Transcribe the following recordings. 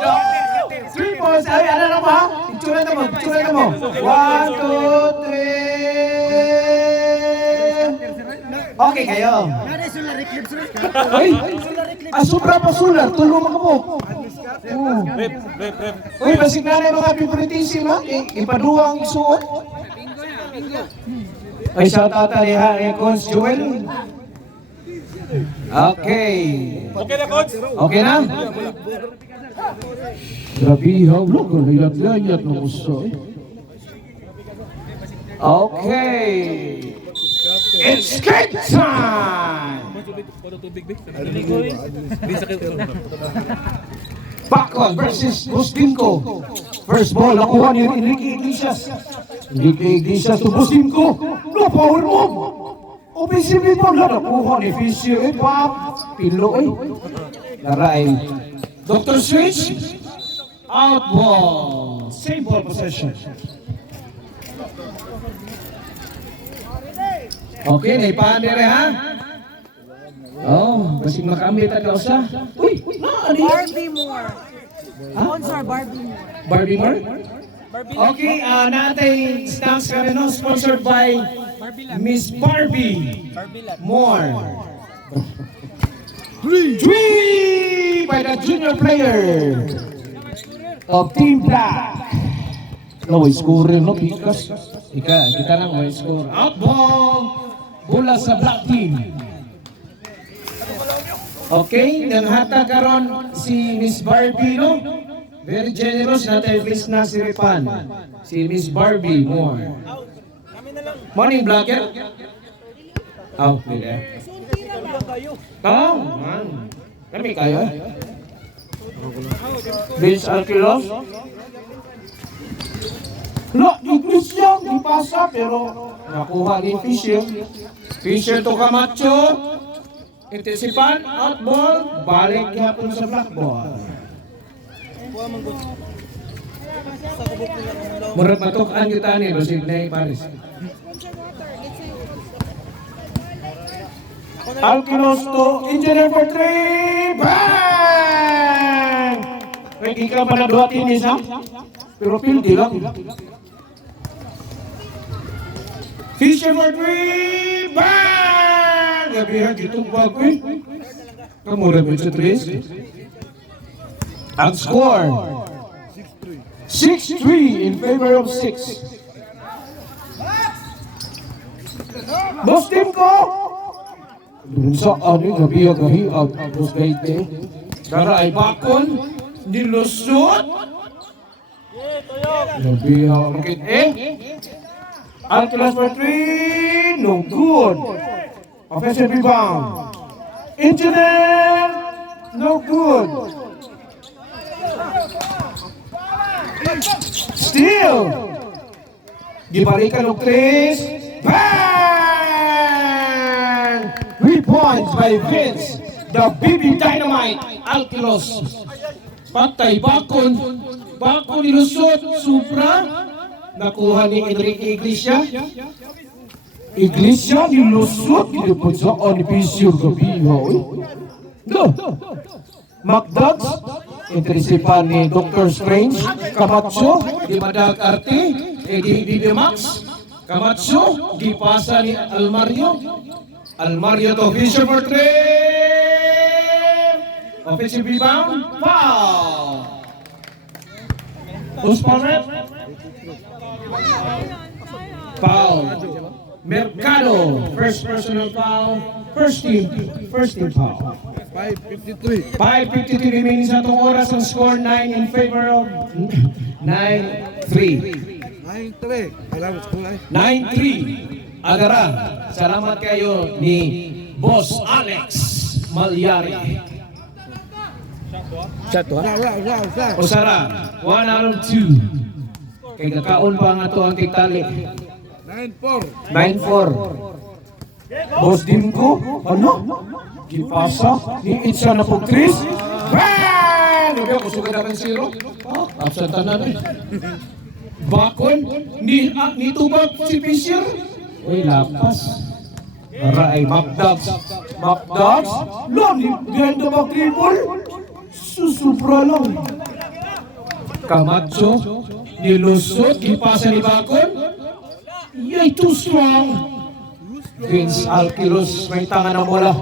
3 points. Ay, ano na ba? Itsura ka mo. 1, 2, 3. Okay kayo. Ay, sobra pa sular. Tulong mo ka po. Uy, basig na rin mga favoritism ha. Ipaduwa ang suot. Ay, shout out na ni Coach Joel. Okay. Okay na, coach? Okay na? Grabe, look, layat-layat ng uso. Okay. It's game time! Bacon versus Bustinko. First ball, nakuha ni Enrique Iglesias. Enrique Iglesias to Bustinko. No power move. Offensively po na nakuha ni Fisher. Pilo Laray. Dr. Switch. Out ball. Same ball possession. Okay, naipaan nire ha? Oh, basing makamit ang kausa. Uy, Barbie Moore. Sponsor Barbie Moore. Barbie Moore? Okay, natay snacks kami no, sponsored by Miss Barbie Moore. Three by the junior player of Team Black. No, score no, Pikas. Kita lang may score. Out ball. Bola sa Black Team. Okay, nanghata karon si Miss Barbie, no? Very generous natin face na si Ripan. Si Miss Barbie Moore. Morning, Blacker. Oh, pwede. Man. Kami kayo. Vince Alquilos. No, English yan. Ipasa, pero nakuha ni Fisher. Fisher to Camacho. Intisipan, out ball, balik hapon sa black ball. Murag matukan kita ni Rosig na Paris. Alquilos to engineer for 3. Bang! Hindi ka pa na 2 tinis ha? Pero pildi lang. Fisher for 3. Bang! Gabihan ditong bagoy. Kamura mo sa 3. Ang score 6-3 in favor of 6. Boss team ko! Dun sa gabihan kahiag Boss Gaite. Kara ay bakon, nilusot. Gabihan makit Alquilos for 3. No good. Offensive rebound. Engineer. No good. Steal. Dibalikan ng 3. Bang! 3 points by Vince. The BB Dynamite. Alquilos. Patay bakon. Bakon nilusot. Supra. Nakuha ni Enrique Iglesias. Iglesias nilusot. Dilipod sa Fisher gabihan. No. McDucks, interisipan ni Dr. Strange, Camacho, di Madag Arte, di Max, Camacho, di pasa ni Almario to Fisher for 3. Offensive rebound, foul. Who's Palmer? Foul. Mercado, first personal foul, first team foul. 5:53 remaining sa itong oras. Ang score 9 in favor of 9-3. 9-3. Agara. Salamat kayo ni Boss Alex Malyari. Osara. 1 out of 2. Kay kakaon pa nga ito ang titali. 9-4. Boss Dimko. Ano? Gipasa ni Itza na po Chris. Bang! Nabi ako sugad ang 0. Absent na rin. Bakon ni tubag si Fisher. Uy, lapas. Para ay McDucks. Lo, ni behind the back dribble. Susupra lang. Camacho, nilusot, gipasa ni Bacon. Yay, too strong. Vince Alquilos, may tangan na mula.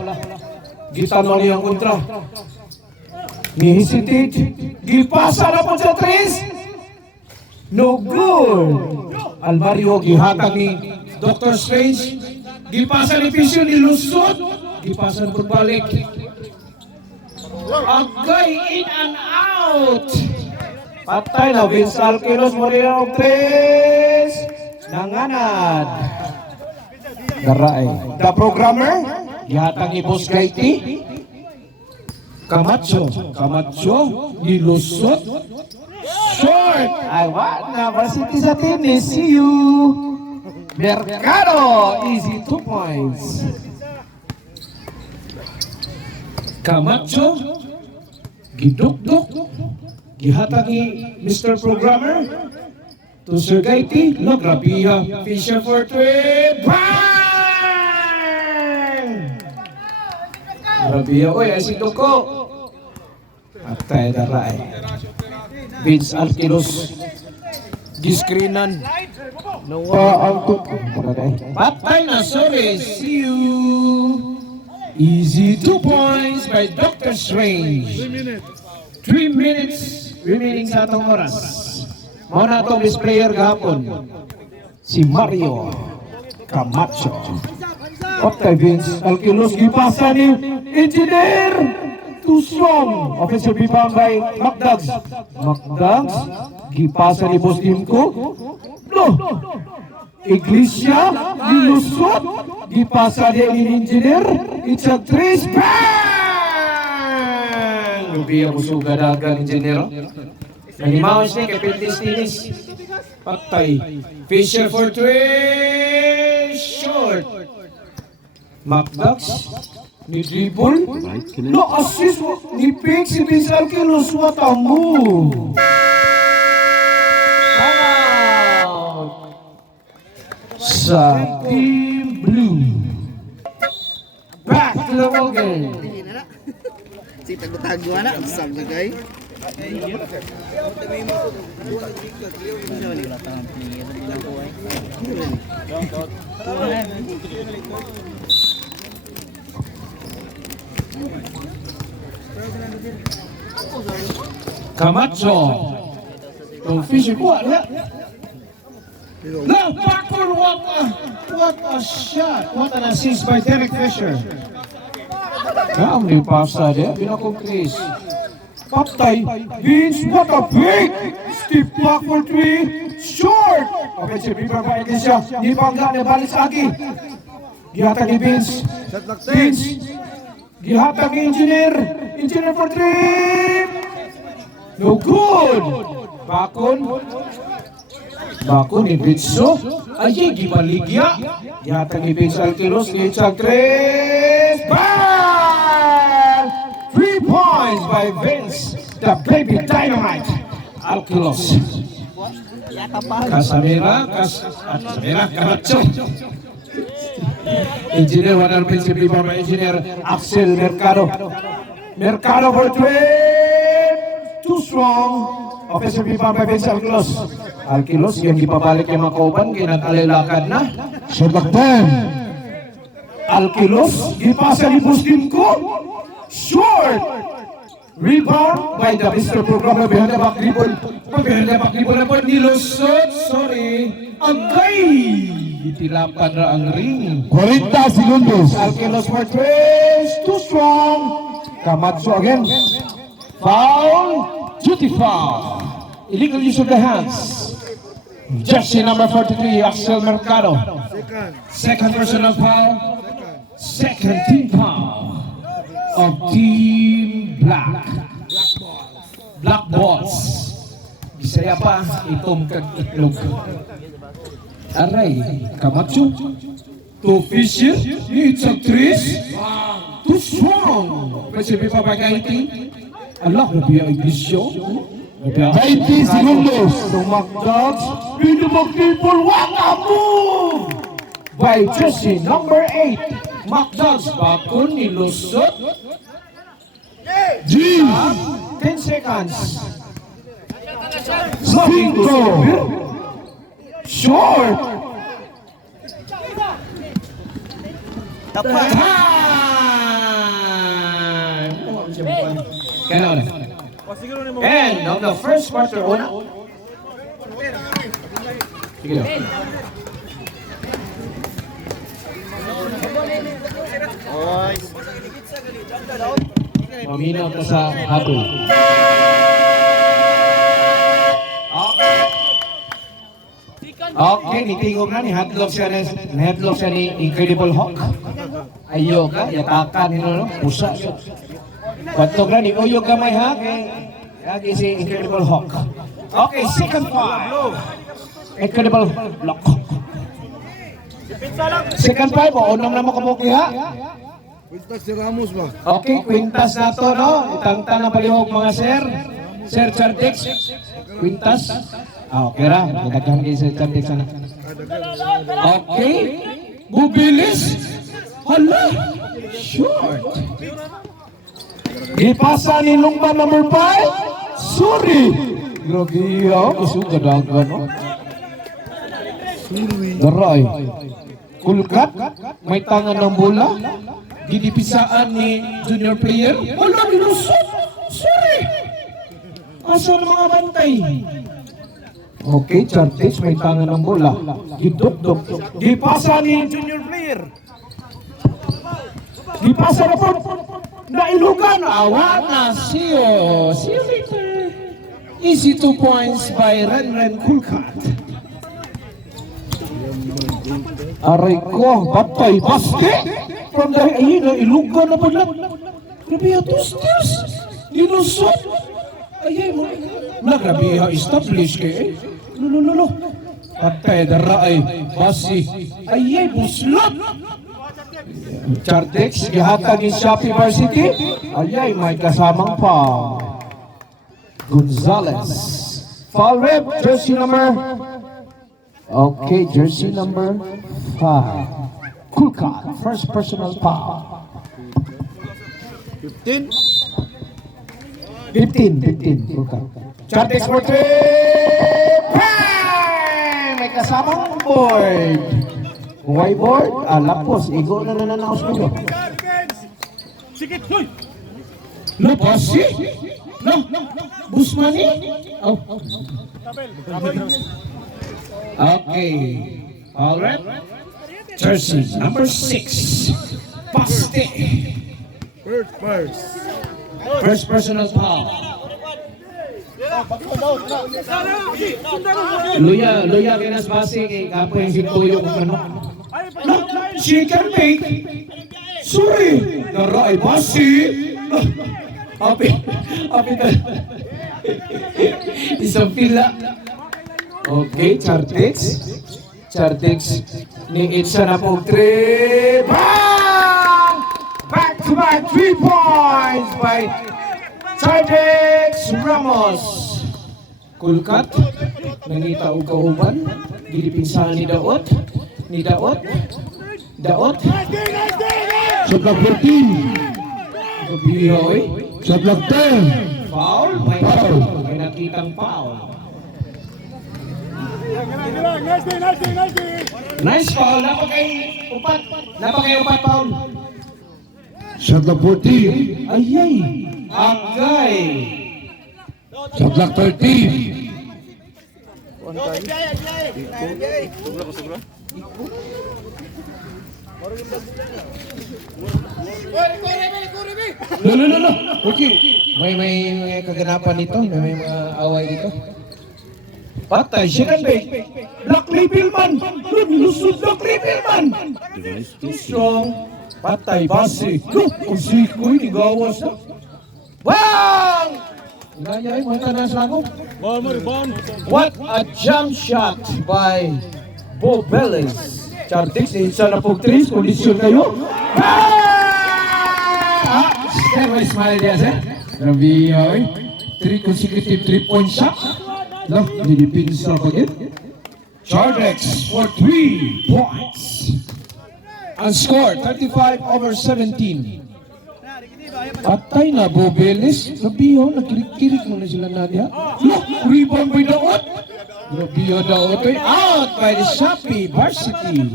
Gitanong niyang kontra. Ni-hesitate. Gipasa na po sa tres. No good. Alvario, gihatag ni Dr. Strange. Gipasa ni Fisher, nilusot. Gipasa na po balik. Agay, in and out. Patay na, Vince Alquilos, Moreno, tres. Nanganad. Garay. The programmer, gihatag ni Boss Gaiti. Camacho, nilusot. Short. Ay, what? Varsity sa tennis. See you. Mercado, easy 2 points. Camacho, gidukduk. Gihatag ni Mr. Programmer. To Sir Gaiti, Grabiha, Fisher for 3. Bang! Grabiha, oy, ay si Duko. Atay daray. Vince Alquilos. Giskrinan. Nawa. Patay na, sorry. See you. Easy 2 points by Dr. Strange. 3 minutes remaining sa atong oras. Muna itong best player gahapon, si Mario Camacho. Okay, Vince Alquilos, gipasa ni Engineer. Too strong. Offensive rebound by McDugs. McDugs, gipasa ni Boss Dimko. No. Iglesia, nilusot. Gipasa ni Engineer. It's a 3. Bang! Lubiya mo sugadagan, Engineer. Nalimawas niya kay Pintis-Tinis. Patay. Fisher for 3. Short. McDucks. Ni dribble. No assist. Ni pick si Vince Alquilos. What a move. Out. Sa Team Blue. Back to the ball game. Si tago-tago na, sab na guy. Camacho. Don't fish it. What? No, backward. What a shot. What an assist by Derek Fisher. Ang pasa dia, binakong Chris. Patay. Vince, what a big stiff block for 3. Short. Offensive rebound by Iglesia. Di bangga na balik sa Aki. Gihatag ni Vince. Vince. Gihatag ni Engineer. Engineer for 3. No good. Bakon ni Bitso. Ayay, gibaligya. Gihatag ni Vince Alquilos. Gihatag 3. Bang! 3 points by Vince, the baby dynamite. Alquilos. Casamira, Camacho. Engineer, one offensive rebound by Engineer Axel Mercado. Mercado for 3. Too strong. Offensive rebound by Vince Alquilos. Alquilos, yung ipabalik yung makauban, kinag-alilakad na. Subaktan. Alquilos, gipasa ni Bustimko. Short. Rebound by the Mr. Programmer behind the back dribble. Behind the back dribble na po, nilusot. Sorry. Agay! Itilapan na ang ring. 40 segundos. Alquilos for 3. Too strong. Camacho again. Foul. Duty foul. Illegal use of the hands. Jersey number 43, Axel Mercado. Second personal foul. Second team foul of Team Black. Black Balls. Bisaya pa, itom kag itlog. Aray, Camacho. To Fisher, it's a 3. Too strong. Pwede pa ba Gaiti? Allah, nabiya Iglesia. 20 segundos. McDugs, Binubog people, what a move! By jersey number 8, McDugs, bakon, nilusot. G! 10 seconds. Looking to serve. Short. Tapat. Ganon. And of the first quarter, una. Sige lang. Oy. Maminaw ka sa hatol. Okay, nitingog na ni Hatlog siya ni Incredible Hulk. Ayo ka, yatakan nila no, pusa siya. Batlog na ni Uyog gamay ha, kaya si Incredible Hulk. Okay, second five. Incredible Hulk. Second five, o unang na mo kabuki ha. Quintas si Ramos ba? Okay, kwintas na to, no? Itangtang na palihog mga sir. Sir Chartex, kwintas. Okay ra, nagdaghan kayo sa Chartex na. Okay, bubilis. Hala, short. Ipasa ni Lungba number 5. Sorry. Grabe yun, gusto gadagan, no? Daray. Kulkat, may tangan ng bola. Gidipisaan ni junior player. Wala, nilusot. Sorry. Asa ng mga bantay? Okay, Chartex, may tangan ng bola. Gidok-dok. Gipasa ni junior player. Gipasa na po. Nailugan. Awa na siyo. See you later. Easy 2 points by Renren Kulkat. Aray ko, batay, basket! From the, ayun, ilugan na po lang. Grabe ha, tustos! Dinusot! Ayun mo, nagrabe ha, establish kayo eh. Lulululu. Batay, dara ay, basi. Ayun, buslot! Chartex, gihatan ni Shopee Varsity. Ayun, may kasamang pa. Gonzalez. Foul rep, jersey number. Okay, jersey number 5. Kulka, first personal foul. 15, Kulka. Chartex for 3. Bang! May kasamang board. Whiteboard, lapos. Igo na nananaos ko. Sikit, hoy! No, pasi? No, Busmani? Oh. Okay. All right. Jersey number 6. Paste. First personal foul. Luya kinas base kay kapo yung sintuyo kung ano. Chicken bake. Sorry. Nara ay base. Api ka. Isang pila. Okay, Chartex ni Itza na po 3. Bang! Back to back 3 points by Chartex Ramos. Kulkat, nangita o kauban, gilipinsahan ni Daot. Daot. Shot clock 14. Kabihoy. Shot clock 10. Foul? May nakitang foul. Nice foul. Napakay upat foul. Shot clock 14. Ayay. Agay. Shot clock 13. No. Okay. May kaganapan dito. May mga away dito. Patay, chicken bake. Black label man. Lusod Black label man. Too strong. Patay, base. Look, kung sikoy, nigawas na. Bang! Inayay, mga na sa ako. What a jump shot by Bo Bellis. Chartex, isa na po 3. Kondisyon kayo. Stay by smile dia, sir. Grabe, oy. 3 consecutive 3-point shot. No, nilipins na pa yun. Chartex for 3 points. And score 35/17. Patay na, Bobeles. Sabihan, nagkirik-kirik mo na sila Nadia. Look, rebound by Daot. Grabe yung Daot. Out by the Shopee Varsity.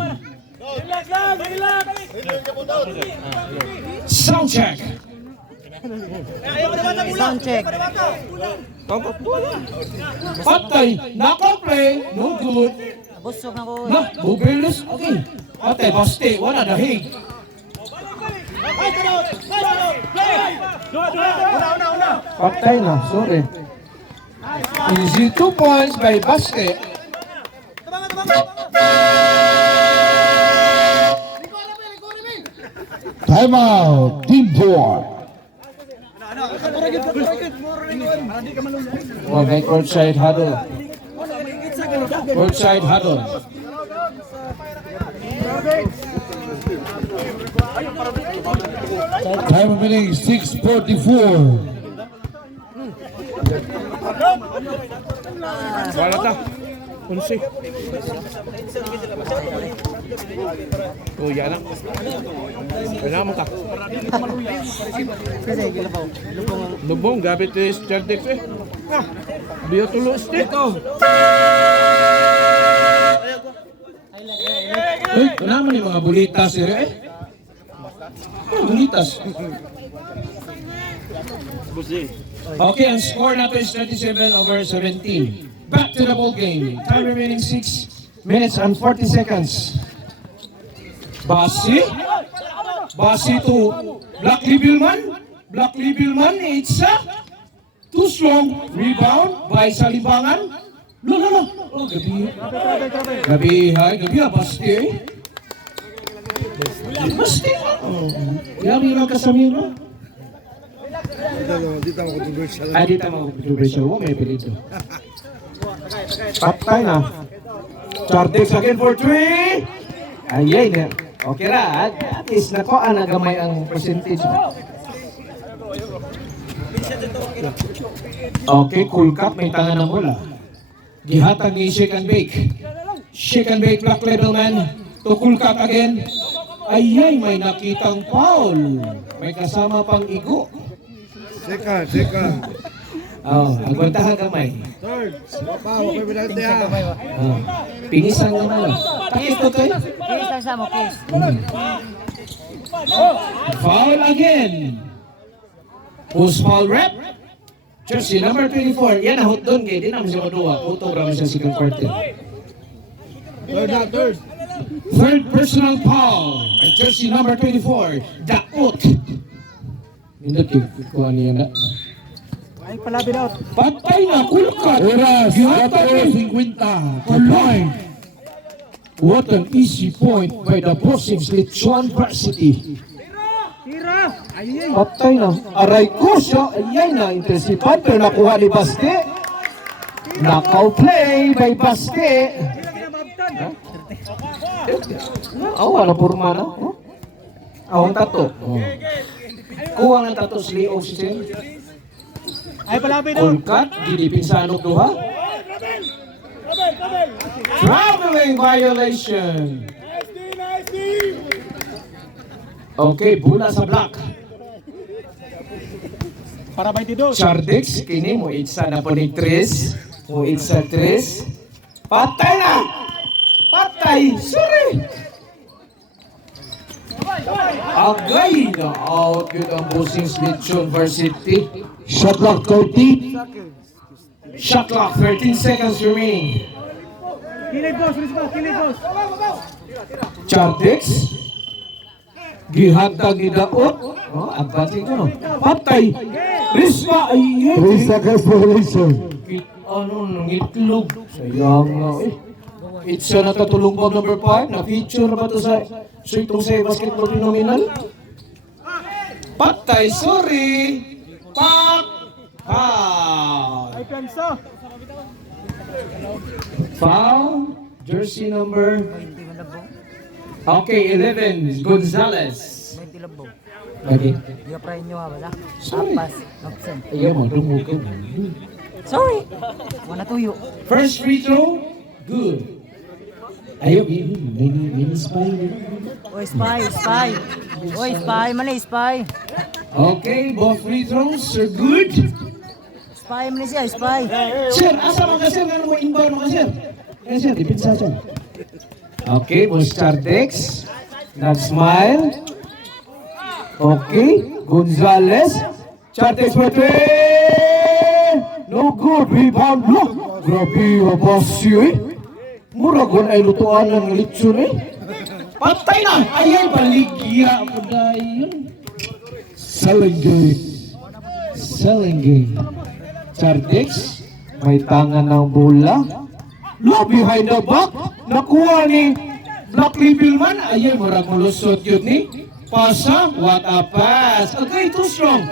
Relax lang, relax. Sound check. Sound check. Patay, naka-play. No good. Busog na ko. Na, Bobeles. Okay. Patay, baste. Wala na, hey. Patay na, sorry. Easy 2 points by Baste. Time out. Team 4. Okay, courtside huddle. Courtside huddle. Time remaining 6:44. Wala ta. Unsi. Oh, yan lang. Kailangan mo ka. Lubong, gabit is Chardex eh. Biyo tulos dito. Uy, ito naman yung mga bulitas eh. Bulitas. Okay, ang score natin is 37-17. Back to the ball game. Time remaining 6 minutes and 40 seconds. Basi. Basi to Black Libelman. Black Libelman, it's too strong. Rebound by Salimbangan. No. Oh, gabi. Gabi, hay. Gabi, Basti eh. Basti. Oh. Yari lang kasamin mo. Dito mo controversial. Huwag may pilito. Patay na. Chardex again for 3. Ayay na. Okay ra. At least nako nagamay ang percentage. Okay, cool cup. May tangan ng bola. Gihatag ni Shake and Bake. Shake and Bake, Black Labelman. To cool cup again. Ayay, may nakitang foul. May kasama pang igo. Second. Oh, agwantahan kamay. Pingisan naman. Takis to tayo. Kiss lang sa mo, kiss. Foul again. Post foul rep. Jersey number 24. Yan na hot doon kay. Di naman siya maduwa. Puto raman siya second quarter. Third personal foul. By jersey number 24. Daot. Hindi kuha niya na. Ay, palabin out. Patay na, kulkat. Oras, 4:50. Point. What an easy point by the bossing Lechon Varsity. Tira! Ayay! Patay na. Aray ko siya. Ayan na. Intensifan. Pero nakuha ni Baste. Knockout play by Baste. Awa na purma na. Awang tato. Kuha ng tato si Leo Sisel. Ay, palabin out. Kulkat. Gilipin sa anok duha. Traveling violation. Okay, bola sa black. Para 22. Chardex, kini mo itsa na po ni Tres. Mo itsa Tres. Patay na! Patay! Sorry! Agay na out yun ang bossing Lechon Varsity. Shot clock 30. Shot clock, 13 seconds remaining. Kilid boss, kilid boss. Chardex. Gihatag ni Daot. Oh, advancing ko no. Patay. Risma ay 3 seconds violation. ano nang itlog. Sayang na eh. It's na natatulong bag number 5. Na-feature na ba ito sa itong sa basketball phenomenal? Patay, sorry. Foul. Ay, pensa. Foul. Jersey number. Okay, 11. Gonzalez. Lagi. Di ka prayin nyo ha, wala? Sorry. Apas, absent. Ayaw mo, dumugod. Sorry! Wala tuyo. First free throw. Good. Ayaw, may spy. Oy, spy, spy. Oy, spy, mali, spy. Okay, both free throws are good. Spy mo ni siya, spy. Sir, asa mga sir? Ano mo inbound mga sir? Eh sir, dipinsa dyan. Okay, Boss Chardex. Nag-smile. Okay, Gonzales. Chardex for three. No good, rebound. Look, grabe yung boss yun eh. Muragon ay lutuan ng litsun eh. Patay na! Ayay, baligya mo dahil. Salengay. Selling Chardex, may tangan ng bola. Low behind the back. Nakuha ni Black Rifleman. Ayun, marang malusot yun ni. Pasa, what a pass. Okay, too strong.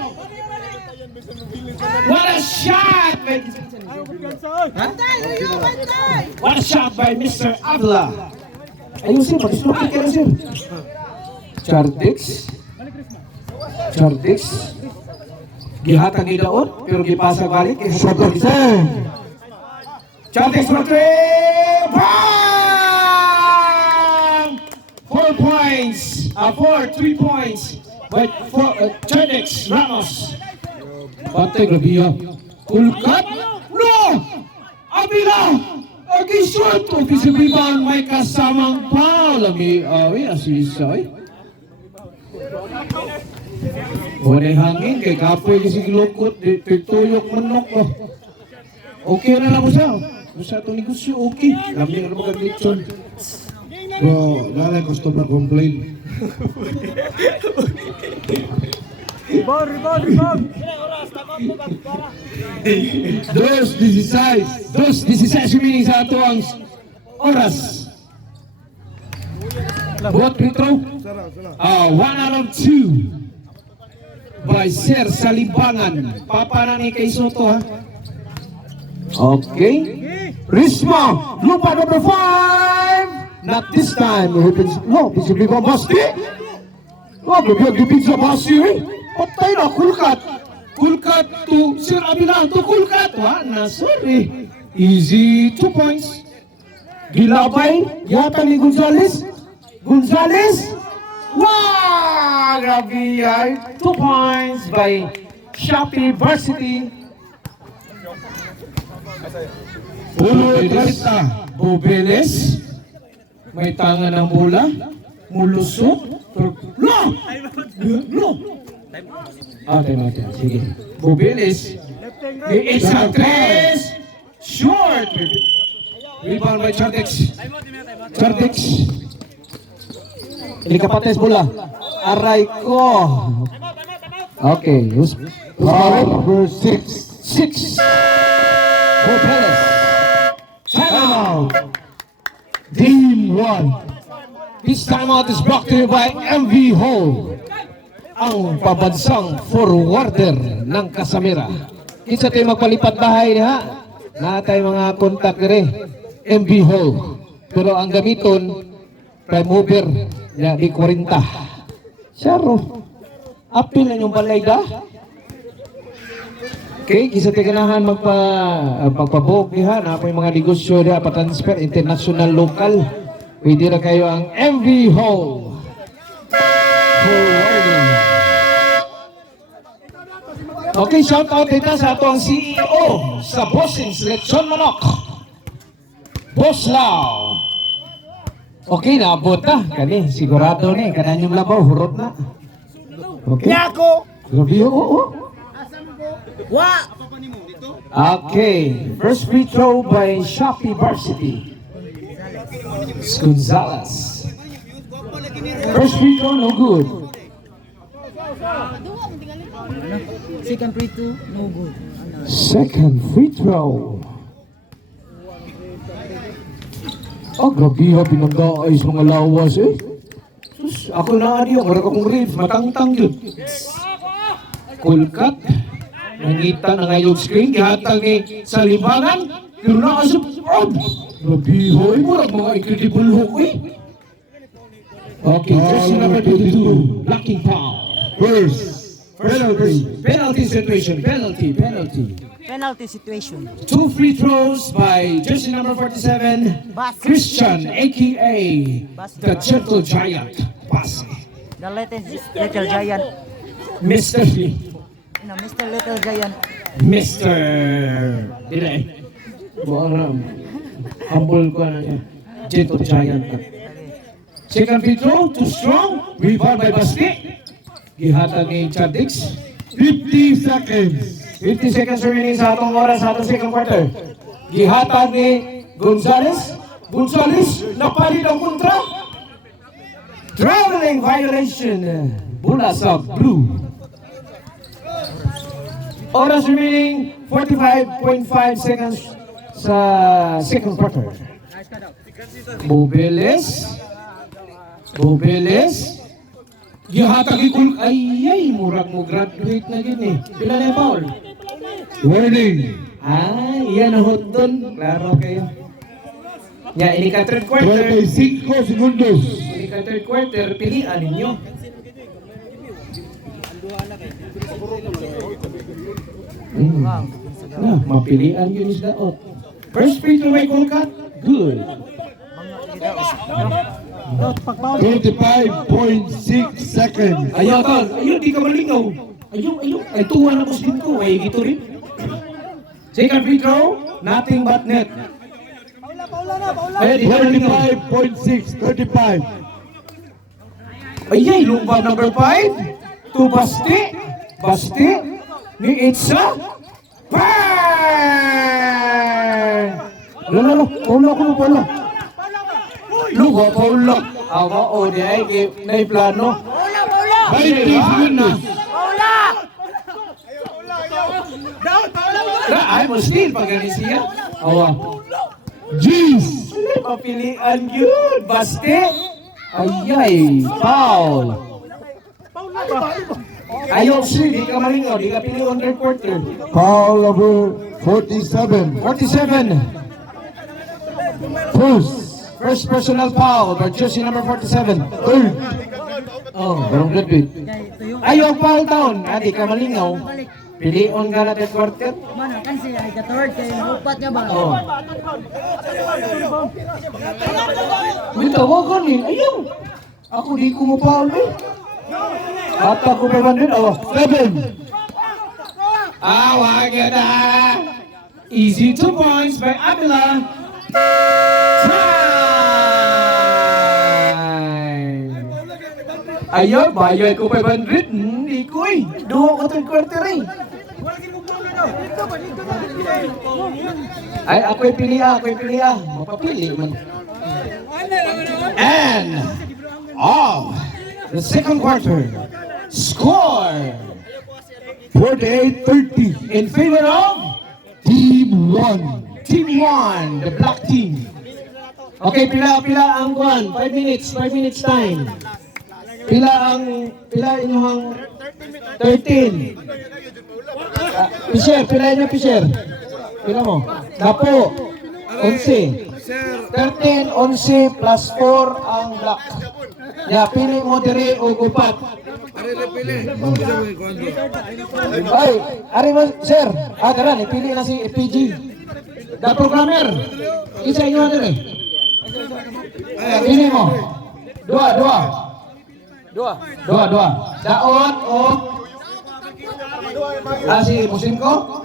What a shot! What a shot by Mr. Avila. Ayun sir, mag-stop ka na sir. Chardex. Gihatag ni Daon, pero gipasa balik. Shot clock 10. Chardex for three! Bang! 4 points. 3 points. But for Chardex Ramos. Bantay Grabia. Kulkat? No! Abila! Agi-short. Offensive rebound. May kasamang foul. Lami, asisa eh. Wala hangin kay kapoy kasi gilukot. Tuyok manok ko. Okay na lang mo siya. Sa itong negosyo, okay. Kami na mag-glitson. Bro, nalay customer complain. Rebound. 2:16 minutes sa ato ang oras. What free throw? 1 out of 2 by Sir Salimbangan. Papa na ni kay Soto ha. Okay. Risma, lupa number 5. Not this time. No, possibly ba Basti? Oh, bibiyag dipid sa Basti eh. Patay na, Kulkat. Kulkat to Sir Abilang to Kulkat. Na, sorry. Easy 2 points. Gilabay, yata ni Gonzales. Wow! Grabe yan. 2 points by Shopee Varsity. Bubeles. May tangan ng bola. Mulusot. Lo! Time out. Sige. Bubeles. Isa tres. Short. Rebound by Chardex. Ini kapates bola. Aray ko. Okay. Number 6. 6. Bubeles. Time out. Team 1. This timeout is brought to you by MV Hall, ang pabansang forwarder ng Casamira. Kinsa tayo magpalipat bahay ha? Natay mga kontak rin. MV Hall. Pero ang gamiton, prime mover, ya, di 40. Saro. Apil na yung balay da. Okay, kinsa tayo ganahan magpabog ha? Na po yung mga negosyo na patransfer, international, local. Pwede na kayo ang MV Hall. Forwarding. Okay, shout out dito sa ato ang CEO sa Bossings Lechon Manok. Boss Lau. Okay, naabot na. Kani, sigurado na eh. Kanan yung labaw, hurot na. Okay. Yako. Grabe, oo. Okay, first free throw by Shopee Varsity. Gonzales. First free throw, no good. Second free throw, no good. Second free throw. Oh, grabe ha, pinag-aayos mga lawas eh. Sus, ako na ano yung marag akong ribs, matangtang yun. Kulkat. Nangita na ngayong screen, gihatag ni Salimbangan. Pero nakasap, grabe ha, marag mga incredible hook eh. Okay, jersey number 22, blocking foul. Penalty situation. Penalty situation. 2 free throws by jersey number 47, Christian, aka the Gentle Giant. Pass. The little giant. Mr. Lee. Mr. Little Giant. Mr. Dili. Buang humble ko na niya. Gentle Giant. Second free throw, too strong. Rebound by Basti. Gihatag ni Chadix. 50 seconds. 50 seconds remaining sa atong oras sa atong second quarter. Gihatag ni Gonzales. Gonzales, napalit ang kontra. Traveling violation. Bola sa blue. Oras remaining 45.5 seconds sa second quarter. Bubeles. Gihatag ikul ay murag mo graduate na gid ni. Pila na yung foul? Warning. Yan ang hotdon. Klaro kayo. Ya, ini ka third quarter. 45 segundos. Ini ka third quarter, pilihan ninyo. Mapilian yun is daot. First free throw by Colcat. Good. 35.6 seconds. Ayaw tol. Ayaw, di ka malingaw. Ayaw. Ay, tuwa na Muslim ko. Ay, gito rin. Second free throw, nothing but net. Ay, di ka malingaw. 35.6, 35. Ayay, lumba number 5. To Basti. Basti. Ni Itza. Bang! Lalo. Paulo. Lugo, Paulo. Awa, o, di ay, may plano. 20 segundos. Ay, mo still, pag siya. Awa. Jeez. Papilian yun. Basti. Ayay, foul. Ayaw siya, di ka malingaw, di ka pili on third quarter. Foul number 47. 47. First personal foul by jersey number 47. Third. Oh, barong good bit. Ayaw foul down. Di ka malingaw. Pili on ka na third quarter. Mana kan siya ay ka-third kay upat niya ba? Oh. Bitawagan eh. Ayaw. Ako di ko mo foul eh. At ako pa man din. 7. Wag na. Easy 2 points by Avila. Time! Ayaw, bayoy ko 500. Hindi ko eh. Duho ko third quarter eh. Ay, ako'y pili. Mapapili man. And the second quarter score 48-30. in favor of Team 1. Team 1, the black team. Okay, pila ang kuan? 5 minutes time. Pila inyong 13. Pisher. Pila mo? Dapo. 11. 13, 11 plus 4 ang black. Ya, pili mo diri o upat. Ay, ari mo, sir. Karan, pili na si PG. The programmer. Isa inyo diri. Pili mo. Dua. Daon o si musim ko?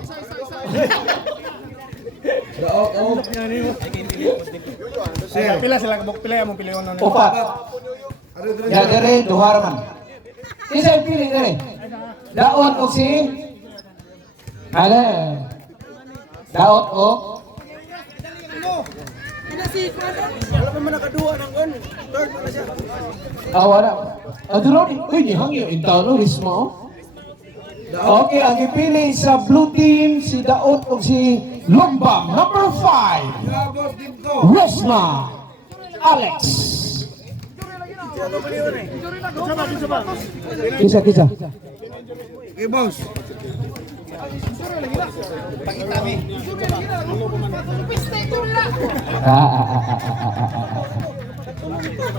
Pila sila kabuk pila mo pili ono. Upat. Ya dere duha man. Isa pili dere. Daon o si Daot o Wala pa man nakaduwa ng on. Third na siya. wala. Aduro ni uy hangyo intano rismo. Okay, ang ipili sa blue team si Daot o si Lumbang number 5. Resma Alex. Kisa. Okay, boss.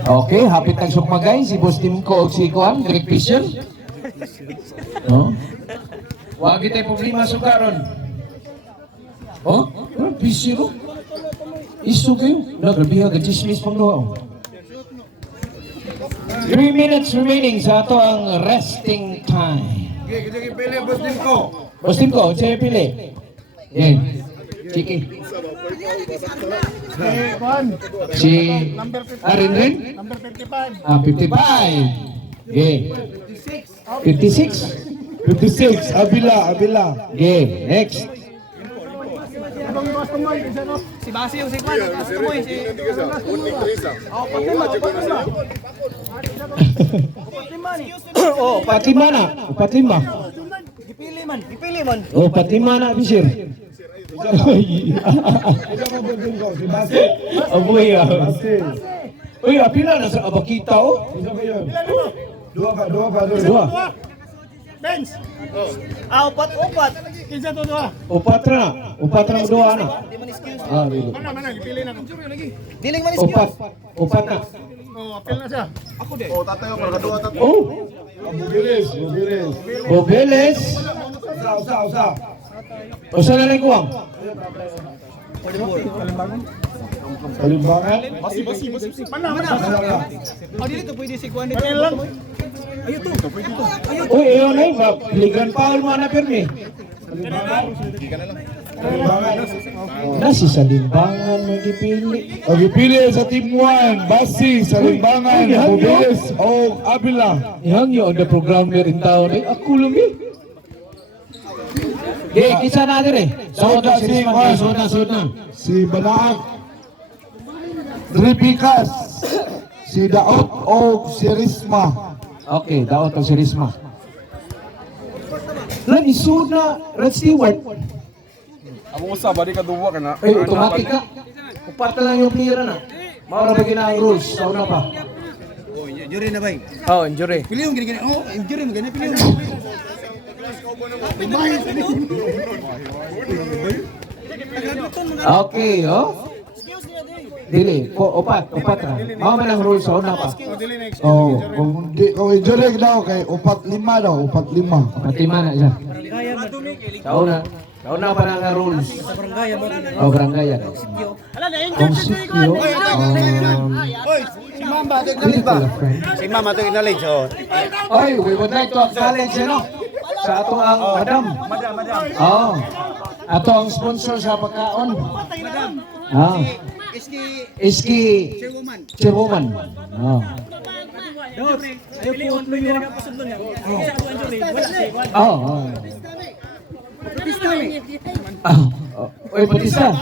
Okay, hapit ang sukmagay si boss team ko o si Kuan, Greg Fisher. No? Wag kita problema sukaron. Fisher. Isu kayo. Nagrabiha ka chismis pang doon. 3 minutes remaining sa ato ang resting time. Boston ko, siya pili. Yan. Chiki. Si Arin rin? Number 55. 55. Okay. 56. 56, Abila, Abila. Okay, next. Abang iwas tumoy, isa no? Si Basi yung si Kwan, si Tumoy, si... Oh, 45 na. 45. Gipili man, gipili man. Oh, 45 na, Bishir. Si Basi. Aboy ah. Basi. Uy, apila na sa abakita oh. Isa ba yun? Dua pa, dua pa. Dua. Benz! Upat. Kinsa to doa? Upat na. Upat na dua na. Dili. Mana, ipili na ko. Diling man Upat. Upat na. Oh, apel na siya. Oh, Bubilis, bubilis. Bobeles. Usa. Usa na lang kuwang. Kalimbangan. Mana. Dili to pwede si Kwan Panel lang. Uy, iyon ay, ligan paul mo na pirmi. Kalimbangan. Nasi sa limbangan magipili. Pagpili sa Team 1, Basi, Salimbangan, Uy, hangyo. Bubilis, o Abila. Yang yun, the programmer in town eh. Ako lang eh. Okay, kisa natin eh. Sahod na, sahod na. Si Banaak, Tripikas, si Daot o si Risma. Okay, daot ang si Risma. Lan, isud na Red Stewart. Amo usa bari ka duwa kana. Eh, automatic ka. Upat na lang yung player na. Maura ba gina ang rules? Sa una pa. Jury na ba? Oh, injury. Pili yung gini-gini. Oh, jury mo gini, pili yung. Okay, oh. Dili, upat na. Mga man ang rules sa una pa. Oh, kung injury daw kay 4-5 daw, 4-5. Pati man na siya. Sa una pa na ang rules. Oh, barangay yan. Kung sityo, Si Mamba, to dili ko lang, friend. Si Mama to acknowledge, oh. Oy, we would like to acknowledge, sa ato ang madam. Oh, ato ang sponsor sa pagkaon. Iski Chairwoman. Oh. Oh. Oy, Batista.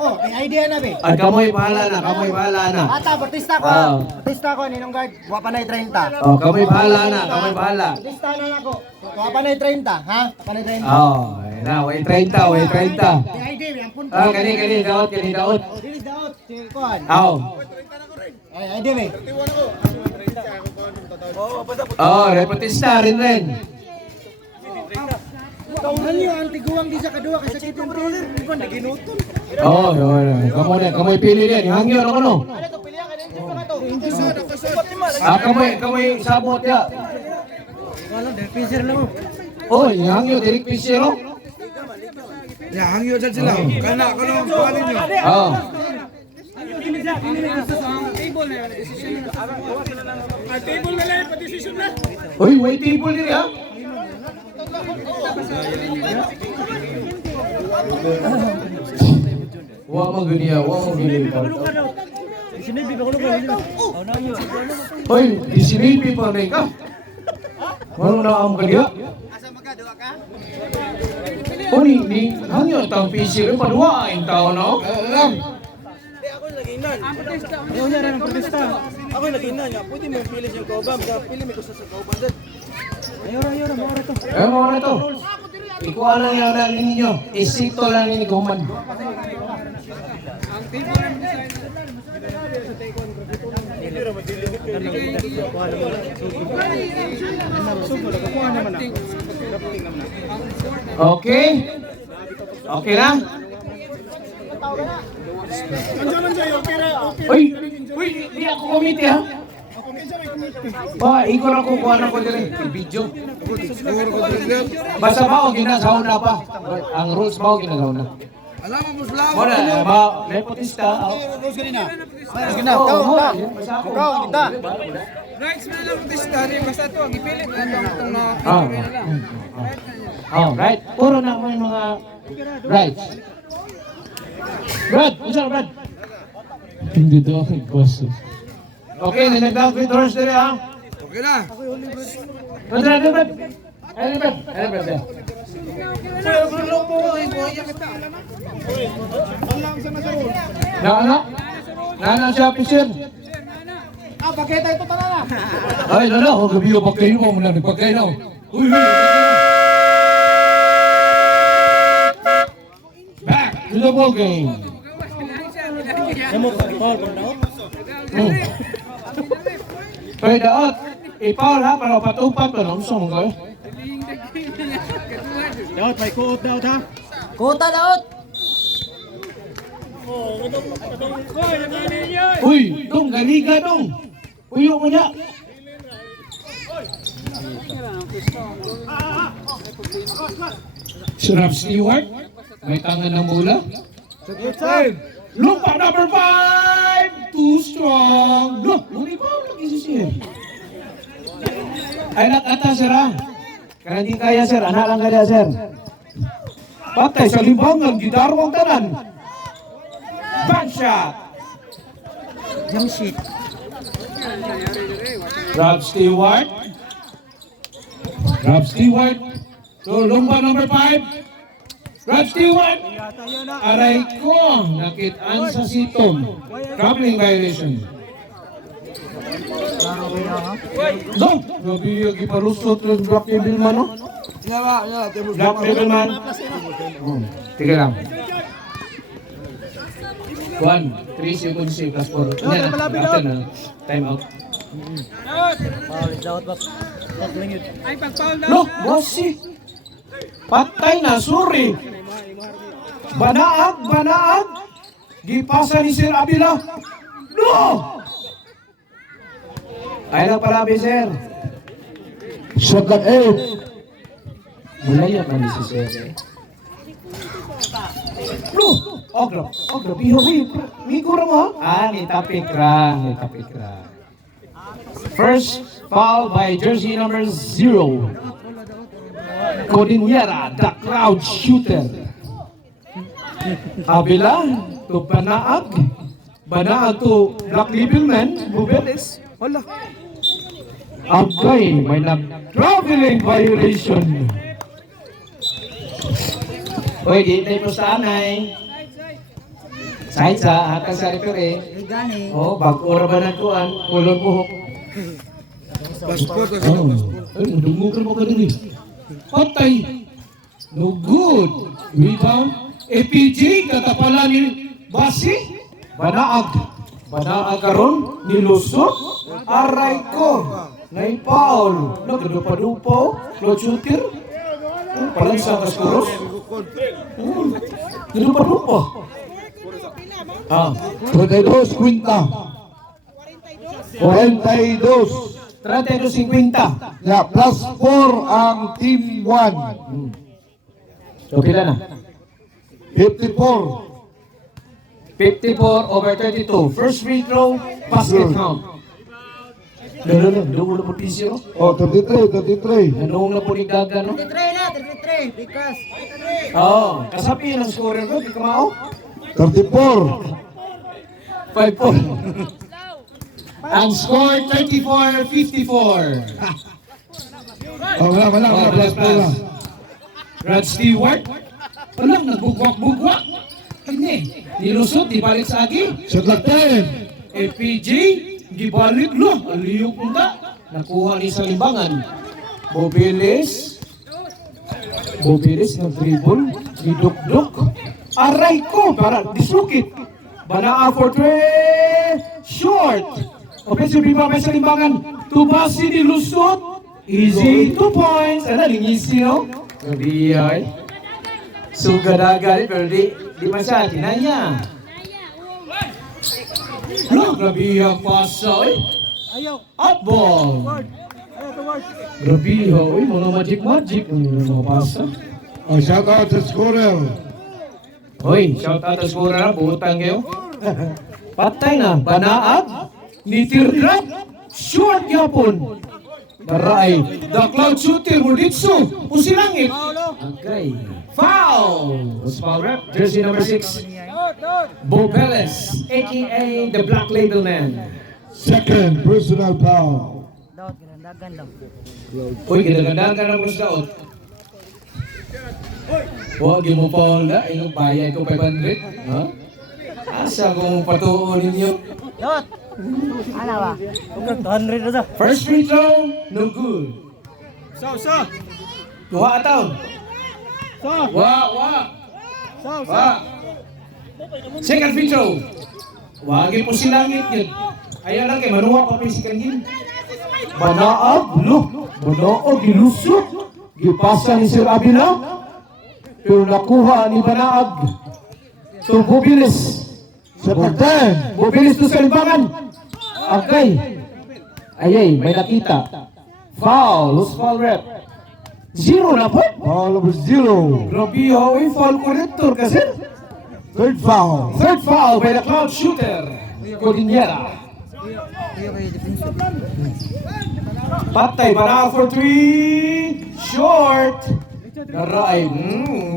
Oh, may idea na be. Ay, kamoy bahala na. Ata, Batista ko. Ah. Batista ko, ninong guard. Wapa na 30. Oh, kamoy bahala. Batista na ako. Wapa na 30, ha? Wapa na 30. Oh, way 30. May idea, may ampun. Kani daot. Oh, dili daot. Si Kwan. Aw. Ay, idea be. Oh, Batista rin. Kauhan niyo, ang tiguang di sa kadua kasi kitong roller. Iba naginutol. Oh, yun. Kamoy pili din. Hangyo na kuno. Ano to, pilihan ka din. Ito ka to. Kamoy sabot ya. Wala, del pisir lang. Oh, hangyo direct pisero. Ya, hangyo dyan sila. Kana ang kuhanin nyo. Oh. Table na lang, pa-decision na. Uy, way table diri ha. Wa mo gani. Sinabi ba ko lang? Oh, na yun. Hoy, di sinipi pa rin ka. Ano na ang kanya? Uy, ni hangyo tang PC pa duwa ang tao no? Ayaw niya rin ang protesta. Ako yung nag-ina niya, pwede mo pili siyang kaubam, pili mo ko sa kauban din. Ayaw na, mawara to. Mo na to. Ikuha lang yan lang ninyo. Isito lang ni Guman. Okay? Okay lang? Andiyan sa'yo, okay. Uy, di ako komite ha? Ba, ikaw na kukuha na ko dali. Video. Basta ba o ginasauna pa? Ang rules ba o ginasauna? Alam mo sila. Muna, ba, nepotista. Rose ka rin na. Ikaw, Ikaw, kita. Rights na lang testa rin. Basta ito, ang ipilit na itong na Ah. na lang. Oh, right. Puro na may mga rights. Brad, unsa Brad? Hindi daw ang boss. Okay, nag-down free throws diri ha. Okay na. Brad, Brad. Ay, Brad. Ay, Brad. Na siya pisir. Ah, pakita ito tara na. Ay, na. Oh, gabi yung pagkain mo. Muna nagpagkain na. Uy, back to the ball game. Pwede daot. Ipaul ha, para patupat pa nung song ko. Daot, may kuot daot ha. Kota daot. Uy, dong, galiga dong. Uyo mo niya. Sirap Stewart. May tangan ng mula. Lupa number 5. Too strong. Look, muli pa. Lagi siya. Ay, nakata, sir ha. Kaya hindi kaya, sir. Anak lang kaya, sir. Patay sa limbangan. Gitaro ang tanan. Back shot. Jump shot. Rob Stewart. Rob Stewart. So, lumba number 5. Rob Stewart. Aray ko. Nakitaan sa sitom. Traveling violation. So, gabi yung ipalusot yung Black Devil man, no? Black Devil man. Tiga lang. 1, 3 seconds plus 4. Yan, after na. Time out. Ay, pag-foul daw. Look, bossy. Patay na, sorry. Banaag. Gipasa ni Sir Abila. No! Ay lang palabi, sir. Shot clock 8. Mulaya pa ni si Sir. No!Ograp. Ihawi. Migura mo, ha? Ni tapik ra. First foul by jersey number 0. Cordillera, the crowd shooter. Abila to Banaag. Banaag to Black Label Man. Bubeles. Wala. Agay, may nag-traveling violation. Uy, di tayo po sa anay. Sahit sa hatang sa referee. Gani. Oh, bag-ora ba na kuan? Kulon buhok. Passport. Ay, madungukan mo ka din eh. Patay. No good. Rebound. APJ, katapala ni Basi. Banaag karon nilusot. Aray ko. Nay Paul. Nagdupa-dupa. No shooter. Palang sa kaskuros. Nagdupa-dupa. Ah. 32, Quinta. 42. 32-50. Ya, plus 4 ang team 1. So, pila na? 54. 54 over 32. First free throw, basket count. Doon na po pisyo. Oh, 33. Anong na po ni Gaga, no? 33. Because. Oo. Kasapi ng scorer ko, di ka mao? 34. 5-4. Ang score, 34-54. Oh, wala. Plus. Rod Stewart. Walang nagbugwak-bugwak. Hindi. Nilusot, di balik sa agi. Shot clock 10. APJ, gibalik lo, aliyok punta. Nakuha ni sa limbangan. Bobilis nag-dribble, giduk-duk. Aray ko, para dislukit. Banaa for 3, short. Offensive rebound may sa limbangan. Tubasi ni Lusot. Easy 2 points. Ano, lingisi, no? Gabi ay. Sugadagal, pero di masya, kinaya. Look, grabe ang pasa, eh. Ayaw. Up ball. Ayaw to work. Grabe, eh. Mga magic ang mga pasa. Oh, shout out sa scorer. Hoy, shout out sa scorer, butang kayo. Patay na, Banaag, ni Teardrop. Short yapon. Daray. The cloud shooter Murditsu. Usilangit. Okay. Foul. Was foul rep. Jersey number 6. Bo Perez, aka the Black Label Man. Second personal foul. Uy, ginagandahan ka na mo sa daot. Huwag mo foul na. Yung bayad ko 500. Ha? Asa kung patuon ninyo? First free throw, no good. So. Duha ataw. Wa. Second free throw. Wagi po silangit yun. Ayaw lang kay manuha pa physical game. Banaag, no. Banaag, gilusot. Gipasa ni Sir Abila. Pero nakuha ni Banaag. So, Bubilis. Sa pagtan. Bubilis to sa limbangan. Okay. Ayay, may nakita. Foul. Who's foul rep? Zero na po. Foul number 0. Grabe ho, foul corrector kasi. Third foul. Third foul by the cloud shooter. Cordillera. Patay, Banaag for 3. Short. Naray.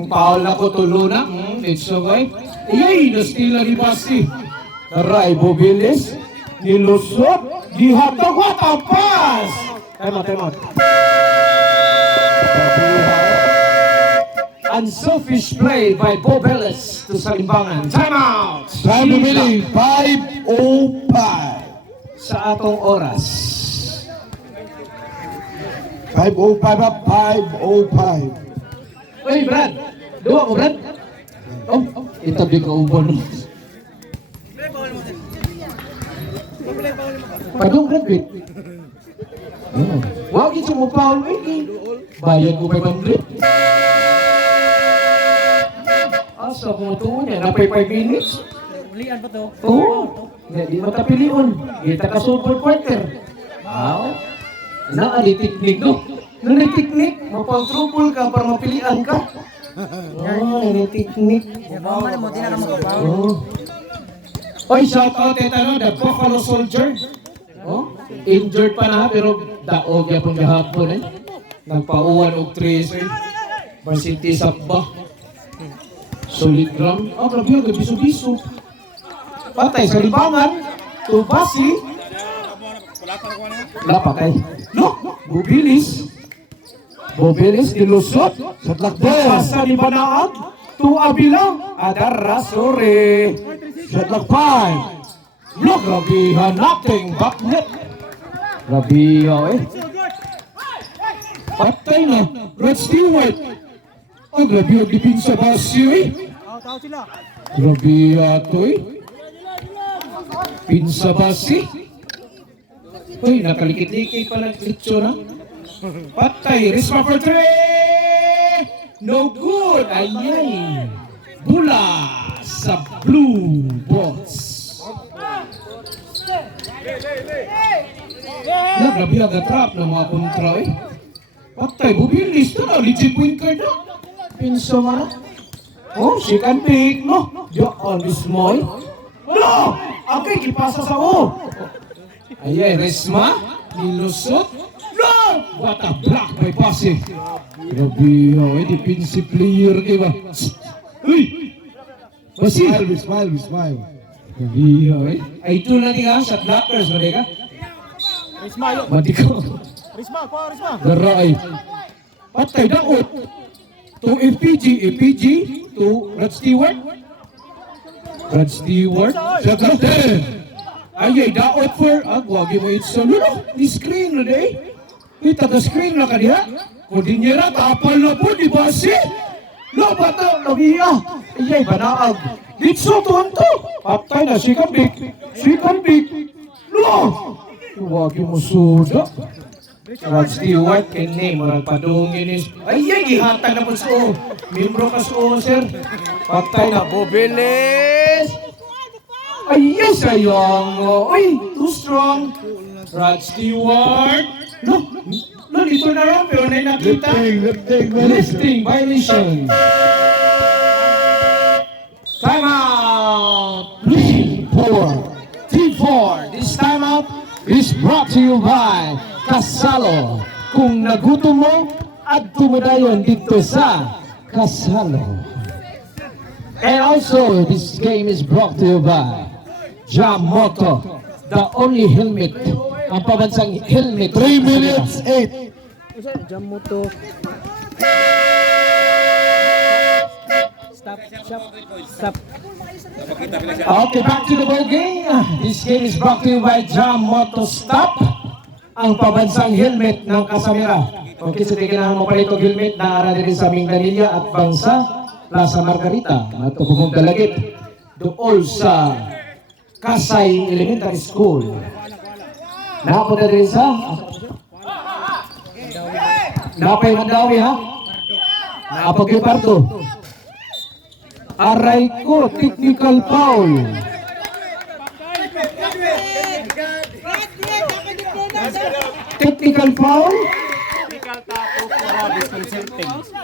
Foul na ko tulo na. It's okay. Ayay, na-steal na ni Basti. Naray, Bubilis. Nilusot. Gihatag. What a pass! Time out. Unselfish play by Bo Bellis to Salimbangan. Time out! Time remaining 5:05. Sa atong oras. 5:05 up, 5:05. Uy, Brad! Duwa ko, Brad! Oh, itabi ka ubon. Padung, Brad, wait. Wow, ito mo pa wait. Bayad ko 500. Asa kung ito niya, napay 5 minutes. Ulian pa to. Oo. Di matapilion. Kita ka super quarter. Wow. Di teknik, no? Di teknik. Mapang-trouble ka para mapilian ka. Di teknik. Oy, shout out ito no, the Buffalo Soldier. Oh, injured pa na pero daog yapon gahapon eh. Nagpauwan og 3 eh. Varsity Sabba. Solid gram. Oh, grabe yung biso-biso. Patay sa libangan. Tubasi. Lapakay. No! Bubilis. Nilusot. Sa tlakden. Pasa ni Banaag. Tuabilang. Adarasore. Shot clock 5. Look, grabihan nating backnet. Grabihan eh. Patay na. Red Stewart. Ang grabe yung dipinsa Basyo eh. Tao sila. Grabihan to eh. Pinsa Basi. Uy, nakalikit-likit pala klitso na. Patay. Risma for 3. No good. Ayay. Bula sa Blue Balls. Grabe ang trap ng mga kontra eh. Patay, Bubilis na legit point card na. Pinso nga na. Oh, she can pick, no? Diyan, Bismoy. No! Okay, kipasa sa O. Ayan, Resma. Nilusot. No! What a block by Pasi. Grabe, defensive player, diba? Uy! Pasi! We smile. Grabe, ay ito na niya, shot blockers, ba ka? Risma, yo. Mati ko. Risma. Daray. Patay, daot. To FPG, to Rod Stewart. Shot block 10. Ay, daot for, wagi mo ito sa lulo. Di screen na day. Taga-screen na ka diha. Cordillera, tapal na po, di ba si? No, bata, nabiya. Ay, Banaag. Ditso, tuwan-to. Patay na, si Kambik. No! Huwag yung musuda. Rod Stewart, kini, marang padungin is. Ay, gihatag na po sa O. Membro ka sa O, sir. Patay na, Bubilis. Ay, sayang. Uy, too strong. Rod Stewart. No, dito na lang, pero na nakita. Lifting violation. Time out. Team 4. This time out is brought brought to you by Kasalo. Kung nagutom mo, at tumadayon dito sa Kasalo. And also, this game is brought to you by Jamoto, the only helmet, ang pabansang helmet. 3 minutes 8. Jamoto. Stop. Stop. Okay, back to the ball game. This game is brought to you by Jamoto Stop, ang pabansang helmet ng Casamera. Okay, so tignan mo pala itong helmet na ara din sa Mindanilla at Bangsa, Plaza Margarita, natupong dalagit doon sa Kasay Elementary School. Napunta din sa Napay Mandawi ha? Napag-Pardo. Aray ko, technical foul. Technical foul?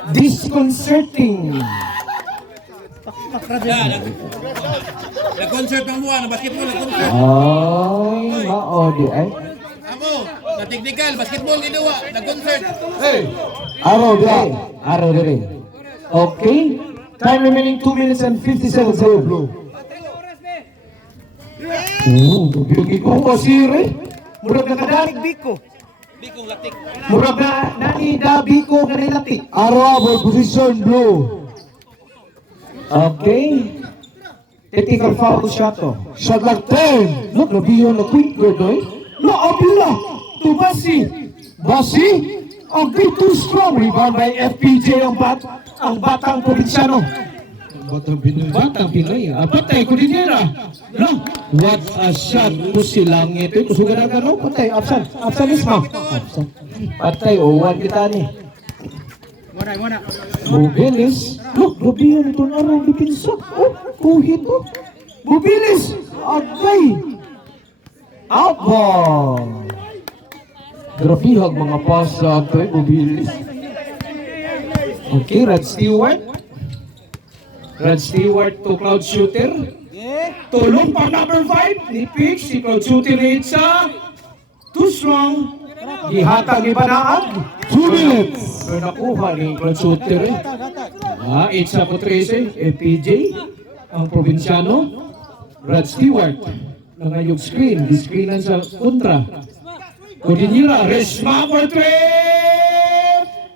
Disconcerting. Nag-concert ng buwan, basketball, nag-concert. Ay, maodi ay. Ako, sa technical, basketball ginawa, nag-concert. Araw dia. Araw dire. Okay. Time remaining 2 minutes and 57 seconds. Bigi ko ko sire. Murag na kadalig biko. Bikong latik. Murag na naida biko kanay latik. Araw ball position blue. Okay. Technical foul shot to. Shot like 10. Look, nabiyo na quick girl doy. No, abila. To Basi. Basi. Okay, too strong. Rebound by FPJ ang batang probinsyano. Batang Pinoy. Patay ko din yan. No? What a shot. Kusilang ito. Kusugan na gano'n. Patay. Absan. Absan isma. Absan. Patay. Owan kita ni. Bubilis. Look, gabihan ito na araw. Dipinsak. Oh, kuhit oh. Bubilis. Agay. Out ball. Grabihag mga pasa ito eh. Bubilis. Okay, Rod Stewart. Rod Stewart to Cloud Shooter. Tulong pa number 5 ni Pix. Si Cloud Shooter rin sa too strong. Gihatag ni Banaag. 2 minutes. Pero nakuha ni Cloud Shooter eh. Itza Potrese, FPJ. Ang probinsyano. Rod Stewart. Nangayog screen. Di-screenan sa kontra. Cordillera. Resma for 3.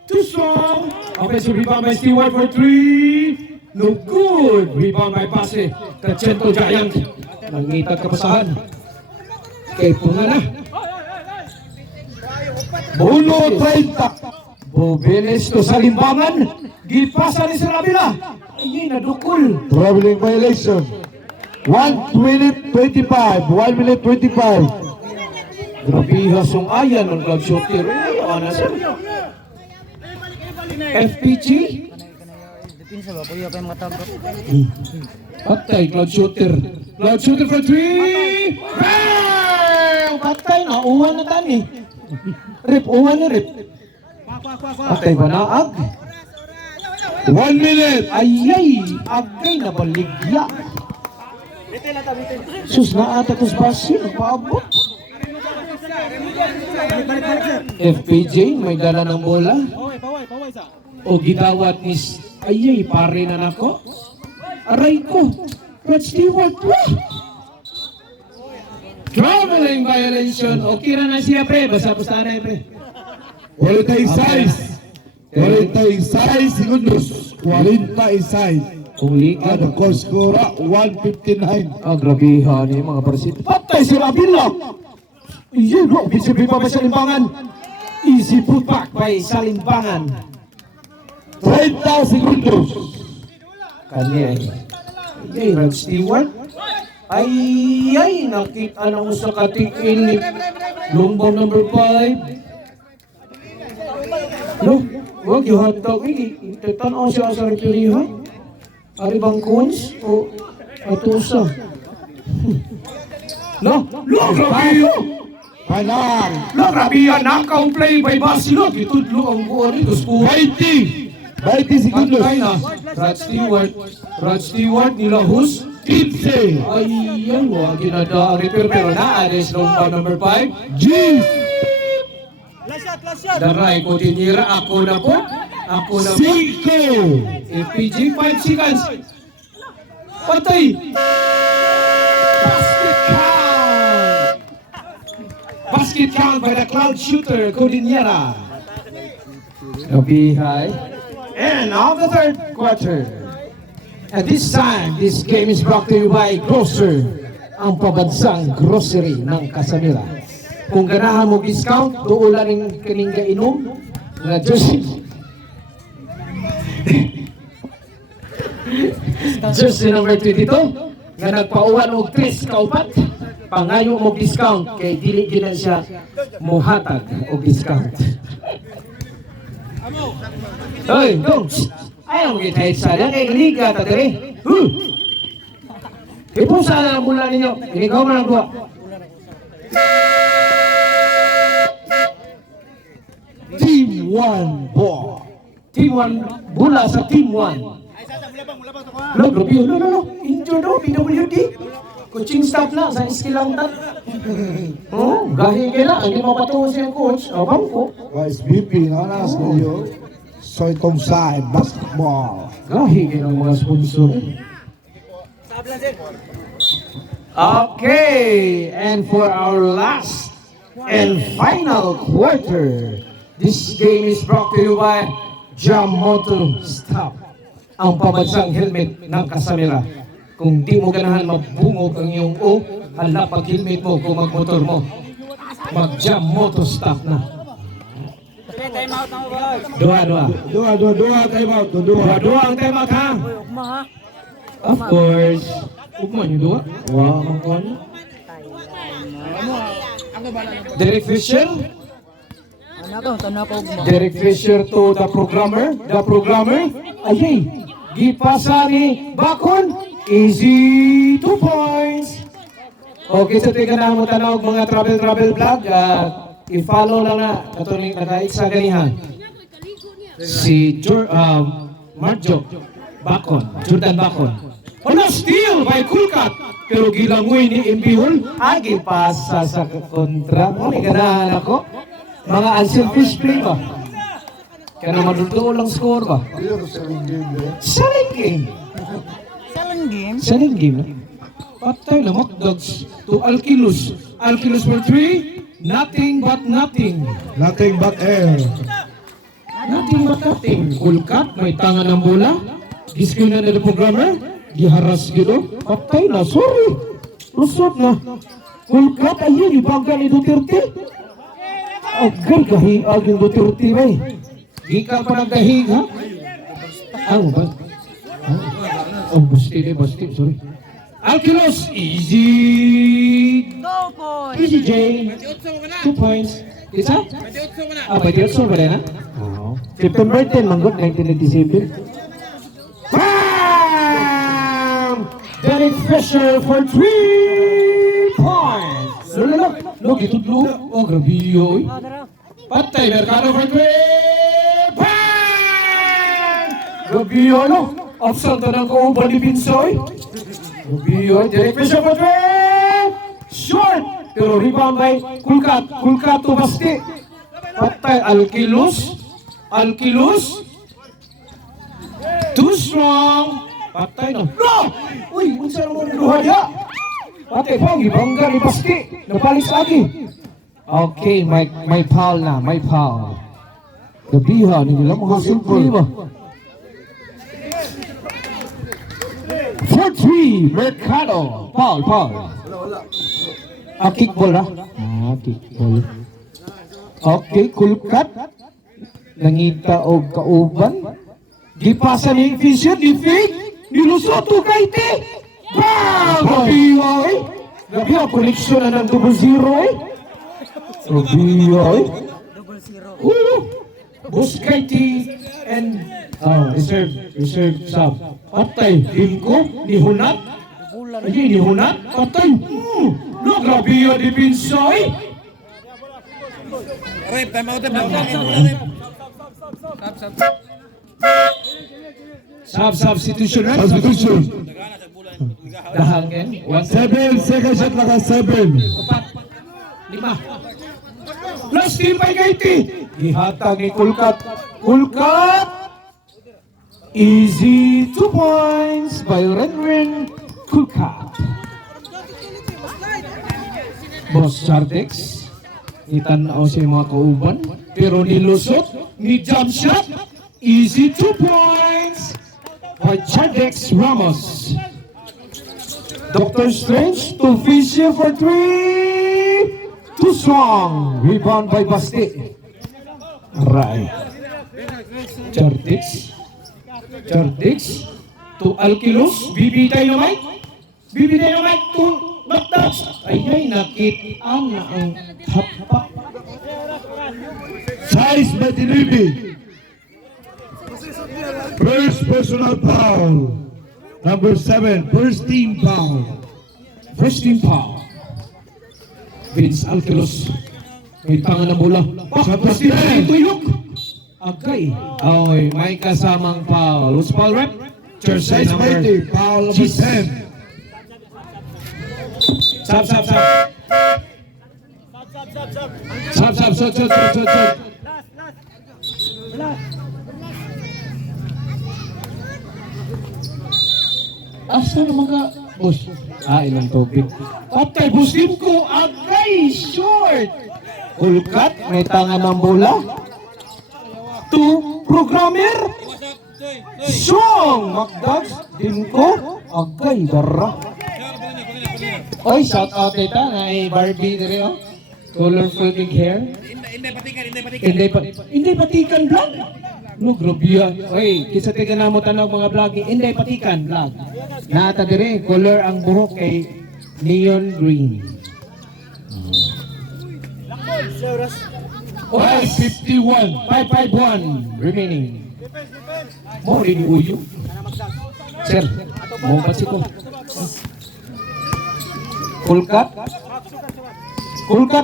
Too strong. Offensive rebound by Stewart for 3. No good. Rebound by Pase. Kachento Giant. Nangitag kapasahan. Kay Pungana. Uno 30. Bobeles to sa limbangan. Gipasa ni Sarabila. Ay, nadukol. Traveling violation. 1 minute 25. 1 minute 25. Grabe hasong ayan ng club shooter. Ay, ano siya? FPG. Patay, Cloud Shooter. Cloud Shooter for 3! Bang! Patay, nauwan na tani. Rip, uwan na rip. Patay ba naag? 1 minute. Ayay! Agay na baligya. Sus na ata tos basi, nagpaabot. FPJ, may dala ng bola. O gidawat ni ayay, pare na nako. Aray ko. Rod Stewart. Traveling violation. Okay na siya pre. Basta na pre. 46. 46 segundos. 46. Kung liga. Ada goal score 159. Grabihan ni mga parasite. Patay si Rabila. Iyan no. Bisipi pa ba sa limbangan? Easy putback by Salimbangan. 30 segundos. Kanya ay Rod Stewart. Ay, nakita na mo sa katikil. Lumbang number 5. No, wag yung hotdog. Tanaw siya sa repilihan. Ari bang cones o atusa? No, grabe. Final. No, grabe yan. Knockout play by Basilo. Itudlo ang buwan nito. 20 segundos. Patay na. Rod Stewart nilahus. 15. Ayan, wag ginadaang repair pero naalis lumba number 5. G. Last shot. Daray ko tinira, ako na po. 5. FPG 5 seconds. Patay. Basket count. Basket count by the cloud shooter, Cordillera. Nabihay. And of the third quarter. And this time, this game is brought to you by Grocer, ang pabansang grocery ng Casamira. Kung ganahan mo discount, doon lang yung kaning kainom na jersey. Jersey number 22, nga nagpauwan og 3 kaupat, pangayo mo discount, kay dili gina siya muhatag og discount. Hoy, dong! Ayaw mo kita sana, kay liga ta dere. Ipo sana ang mula ninyo, inigaw man ang buwa. Team 1 ball. Team 1, bula sa Team 1. No, injured daw, PWD. Coaching staff na, sa iskilantan. Oh, gahi kaya hindi mapatungo siyang coach. Abang ko. YSBP, nanas kayo. Soy Tong Sai, basketball. Gahi kaya ng mga sponsor. Okay, and for our last and final quarter, this game is brought to you by Jamoto Stop, ang pamansang helmet ng Casamira. Kung di mo ganahan mabungog ang iyong O, hala pag helmet mo kung magmotor mo. Mag-Jamoto Stop na. Dua, Time out. Dua ang time out ha. Of course. Ugma niyo dua. Wow, ang kanya. Derek Fisher. Derek Fisher to the programmer. Ayay. Gipasa ni Bakon. Easy 2 points. Okay, so tika na mo tanaw mga travel vlog. I-follow lang na. Katuloy naka-extra ganihan. Si Marjo Bakon. Jordan Bakon. Ano steal by Kulkat. Pero gilangoy ni Imbihol. Gipasa sa kontra. May ganahan ako. Mga unselfish play ba? Kaya naman doon lang score ba? Selling game. Selling game na. Patay na Macdogs to Alkilus. Alkilus for 3. Nothing but nothing. Nothing but air. Nothing but nothing. Kulkat, may tanga ng bola. Giskin na nila programmer. Giharas gito. Patay na, sorry. Lusot na. Kulkat, ayun, ibangga ni Duterte. Agay, gahiag yung Duterte ba eh. Gika pa nagdahig ha? Ba? Basti, sorry. Alkilos, easy. Easy J. 2 points. Isa? 28 ba rin ha? September 10, manggot, 1997. Bam! Derek Fisher for 3 points. Look, itudlo. Oh, grabe yun. Patay, Mercado for 3. Bam! Grabe yun, no? Offside na ng kauban ni Pinsoy. Grabe yun. Derek Fisher for 3. Short! Pero rebound by Kulkat. Kulkat to Basti. Patay, Alkilus. Too strong. Patay na. No! Uy, unsa naman ang luha niya? Patay, Pogi, bangga ni Basti. Napalis lagi. Okay, may foul na. May foul. Gabiha, hindi lang mga simple ba? 4-3, Mercado. Foul. Kickball na? Kickball. Okay, Kulkat. Nangita o kauban. Gipasa ni Fisher, di fake. Nilusot to Kaite. Bang! Gabiha eh. Gabiha, koneksyon na ng 0-0 eh. Gabiha eh. Buscaiti and reserve sub. Patay, Dinko, ni Hunat. Ayun, ni Hunat, patay. No, grabe yung depensa eh. Time out. Substitution, right? Substitution. Dahang ken. 7 second shot lang 7. 5. Last team by Kaiti. Ihatag ni Kulkat. Kulkat! Easy 2 points by Renren Kulkat. Boss Chartex. Itanaw siya yung mga kauban. Pero nilusot, ni jump shot. Easy 2 points by Chartex Ramos. Dr. Strange to Fisher for 3. Too strong. Rebound by Basti. Right. Chartex to Alkilos. BB Dynamite to Magdas. Ay, nakitaan na ang hapa. Size by Dilibi. First personal foul. Number 7, first team foul. First team foul. Vince Alkilos. May tangan na bola. Tapos tuyok. Agay. Ay, may kasamang foul. Who's foul rep? Jersey Size by number. foul number 10. Sab. Sab. Asa naman ka, boss? Ilang tubig. Patay, busim ko, agay, short. Kulkat, may tangan ng bola. Two, programmer. Strong, Magdags, Dinko, agay, dara. Oy, shout out ito na Barbie dire oh. Colorful big hair. Hindi patikan vlog. No, grabe yan. Oy, kisa tiga na mo tanong mga vlog. Hindi patikan vlog. Nata dire, color ang buhok kay neon green. 551. 551 remaining. Mo rin uyo. Sir, mo patsi ko. Kulkat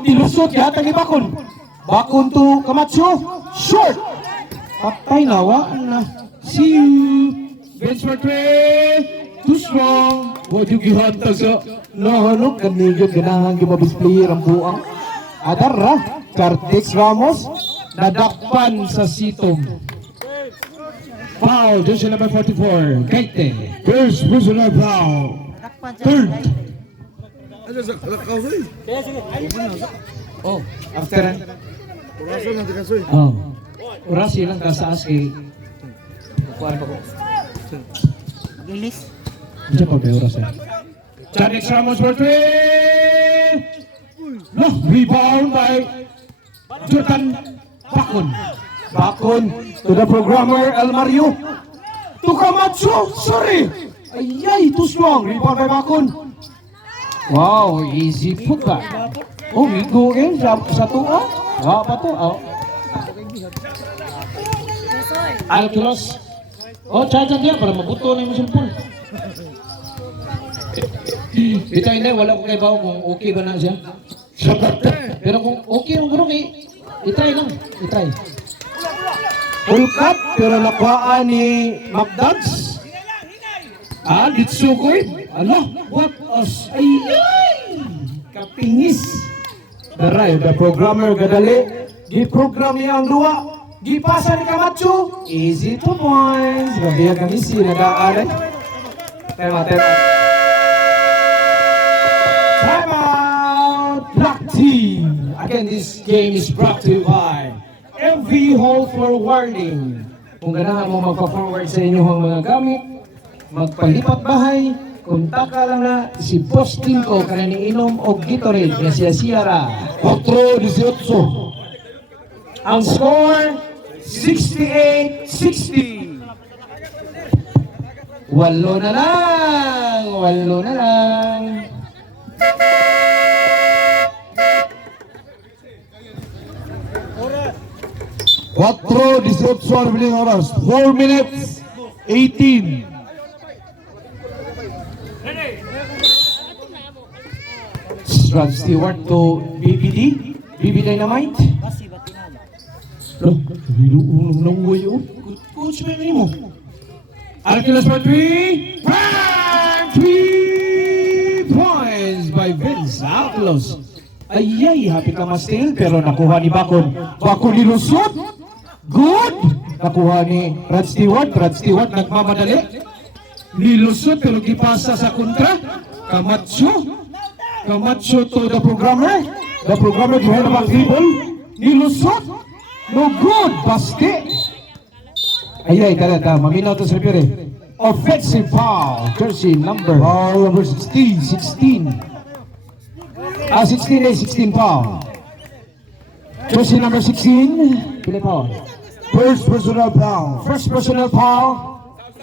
dilusot yata ni Bakon. Bakon to Camacho. Short. Patay nawa na. See you. Bench for three. Too strong. Huwag yung gihantag sa nahanok. Kanigod ganahan yung mabisplayer ang buang. Adara. Chartex Ramos. Nadakpan sa sitom. Foul. Jersey number 44. Kaite. First personal foul. Third. Ano sa kalakasoy? Oh, after an... Puraso na tikasoy. Oh. Oras silang kasaas kay... Kuhaan pa ko. Lilis. Diyan pa ba oras eh? Chartex Ramos for three! No, rebound by Jordan Bakon. Bakon to the programmer El Mario. To Camacho, sorry! Ayay, too strong. Rebound by Bakon. Wow, easy put ba? Oh, we go in sa tuwa. Pa to. Oh. Alkilos. Oh, charge dia para mabuto na yung cellphone. Ito hindi, wala ko kay Bao kung okay ba na siya. Pero kung okay ang guro kay, itry lang. Itry. Full cut, pero nakuhaan ni Magdags. Ditsukoy. Ala, what us? Ay! Kapingis. Daray, the programmer gadali. Gi-program niya ang luwa. Gipasa ni Camacho. Easy 2 points. Grabe ang kamisi na daalan. Tema. Time out. Black team. Again, this game is brought to you by MV Hall Forwarding. Kung ganahan mo magpa-forward sa inyong mga gamit, magpalipat bahay, kontak ka lang na si Boss Tinko ka na niinom o Gatorade na siya Sierra. 4-18. Ang score, 68-60. Walo na lang. Cuatro 18 remaining oras. 4 minutes 18. Rod Stewart to BB Dynamite. Lo, unong way oh. Coach ba mo? Alquilos for 3. Bang! 3 points by Vince Alquilos. Ayay, happy ka Mastil, pero nakuha ni Bakon. Bakon nilusot. Good! Nakuha ni Brad Stewart. Brad Stewart nagmamadali. Nilusot pero gipasa sa kontra. Camacho. Camacho to the programmer. The programmer behind the back dribble. Nilusot. No good. Baste. Ayay, karata. Maminaw to sa referee. Offensive foul. Jersey number 16. 16 foul. Jersey number 16. Pili foul. First personal foul. First personal foul.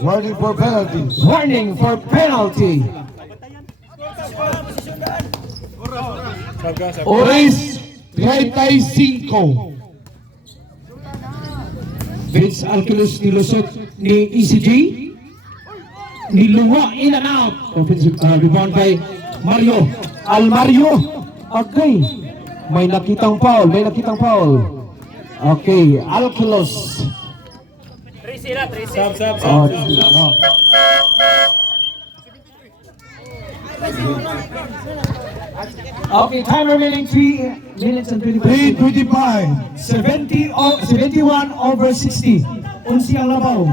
Warning for penalty. Warning for penalty. Oris 35. Vince Alquilos nilusot ni ECG. Niluwa in and out. Offensive rebound by Mario. Almario. Okay. May nakitang foul. Okay. Alquilos. Oh, no. Okay, time remaining 3 minutes and 25 3:25. 71 over 60. Unsi ang labaw.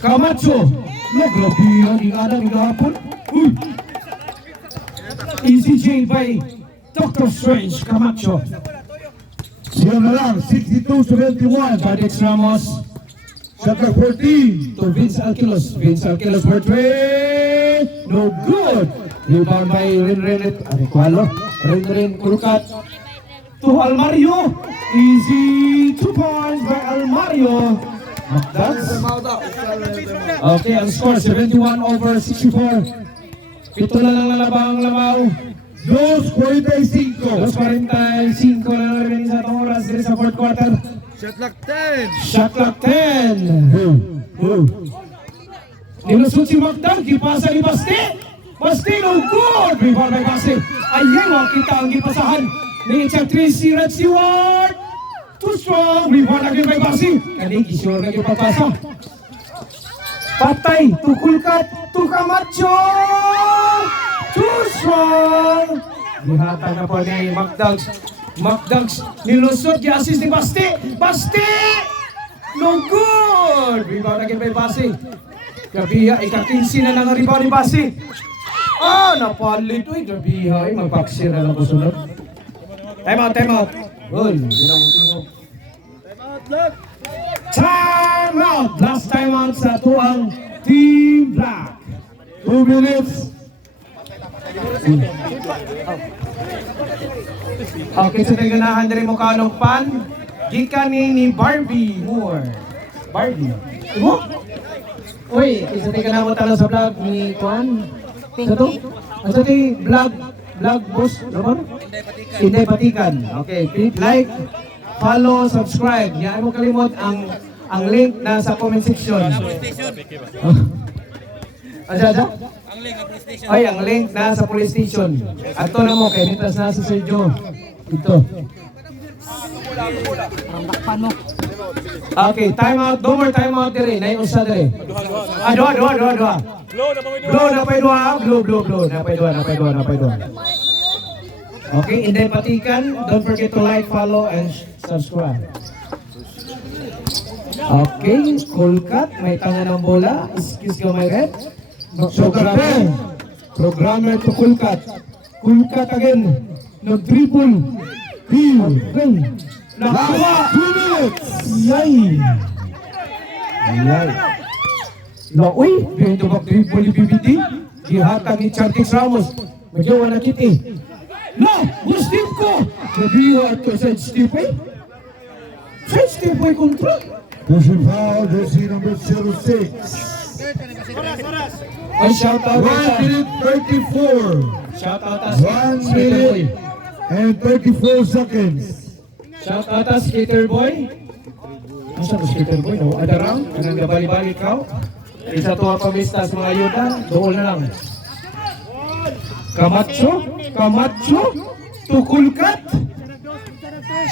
Camacho. Grabe ang ingadang igahapon. ECJ by Dr. Strange. Camacho. Siya na lang, 62-71. Jadex Ramos. Shot clock 14. To Vince Alquilos. Vince Alquilos for 3. No good. Rebound by Rin Arequalo. Rin Kurukat. To Almario. Easy 2 points by Almario. That's okay, ang score 71 over 64. Ito na lang lalabaw. 2:45. 2:45 na lang rin sa itong oras dito sa fourth quarter. Shot clock 10. Shot clock 10. Nilusot si Magdang, gipasa ni Basti. Basti, no good! Rebound by Basti. Ayun, kita ang gipasahan. Ni-check 3 si Red Stewart. Too strong. Rebound again by Basti. Kani, gisure na yung pagpasa. Patay, tukulkat, Camacho. Too strong. Dihatag na po ni Magdags nilusot, i-assist ni Basti. No good. Rebound again by Basti. Gabiha, ika-15 na lang ang rebound ni Basti. Napalit. Uy, Gabiha, magpaksir na lang ko sunod. Time out. Good. Time out. Last time out sa tuang Team Black. 2 minutes. Okay, so tayo ganahan na rin mo kanong pan. Gikan ni Barbie Moore. Barbie. Mo? Uy, isa tayo ganahan mo talo sa vlog ni Kwan. Sa to? Sa tayo vlog boss. Ano? Inday Patikan. Okay, click like, follow, subscribe. Yan mo kalimot ang link na sa comment section. Aja? Ay, ang link na sa police station. Ato na mo, kaya nitas na sa Sergio. Ito. Okay, time out. No more time out dire. Nayon sa dire. Dua. Blow na pay dua. Okay, Inday Patikan. Don't forget to like, follow, and subscribe. Okay, Kulkat. May tanga ng bola. Excuse ko, my red. Programmer to Kulkat. Kulkat again. Nag-dribble. Okay. Nakuha. 2 minutes. Yay. Uy, ganito mag-dribble ni BBD. Dihatag ni Chartix Ramos. Magyawa na kiti. Muslim ko. Nabiwa ito sa step eh. Sa step eh kontra. Personal foul, jersey number 06. Ay, shout out 1 minute 34. Shout out 1 minute and 34 seconds. Shout out Skater Boy. Asa ko Skater Boy? No? Adarang, kanang gabali-bali ikaw. Isa to ang pamista sa mga ayuda. Doon na lang. Camacho. Tukulkat.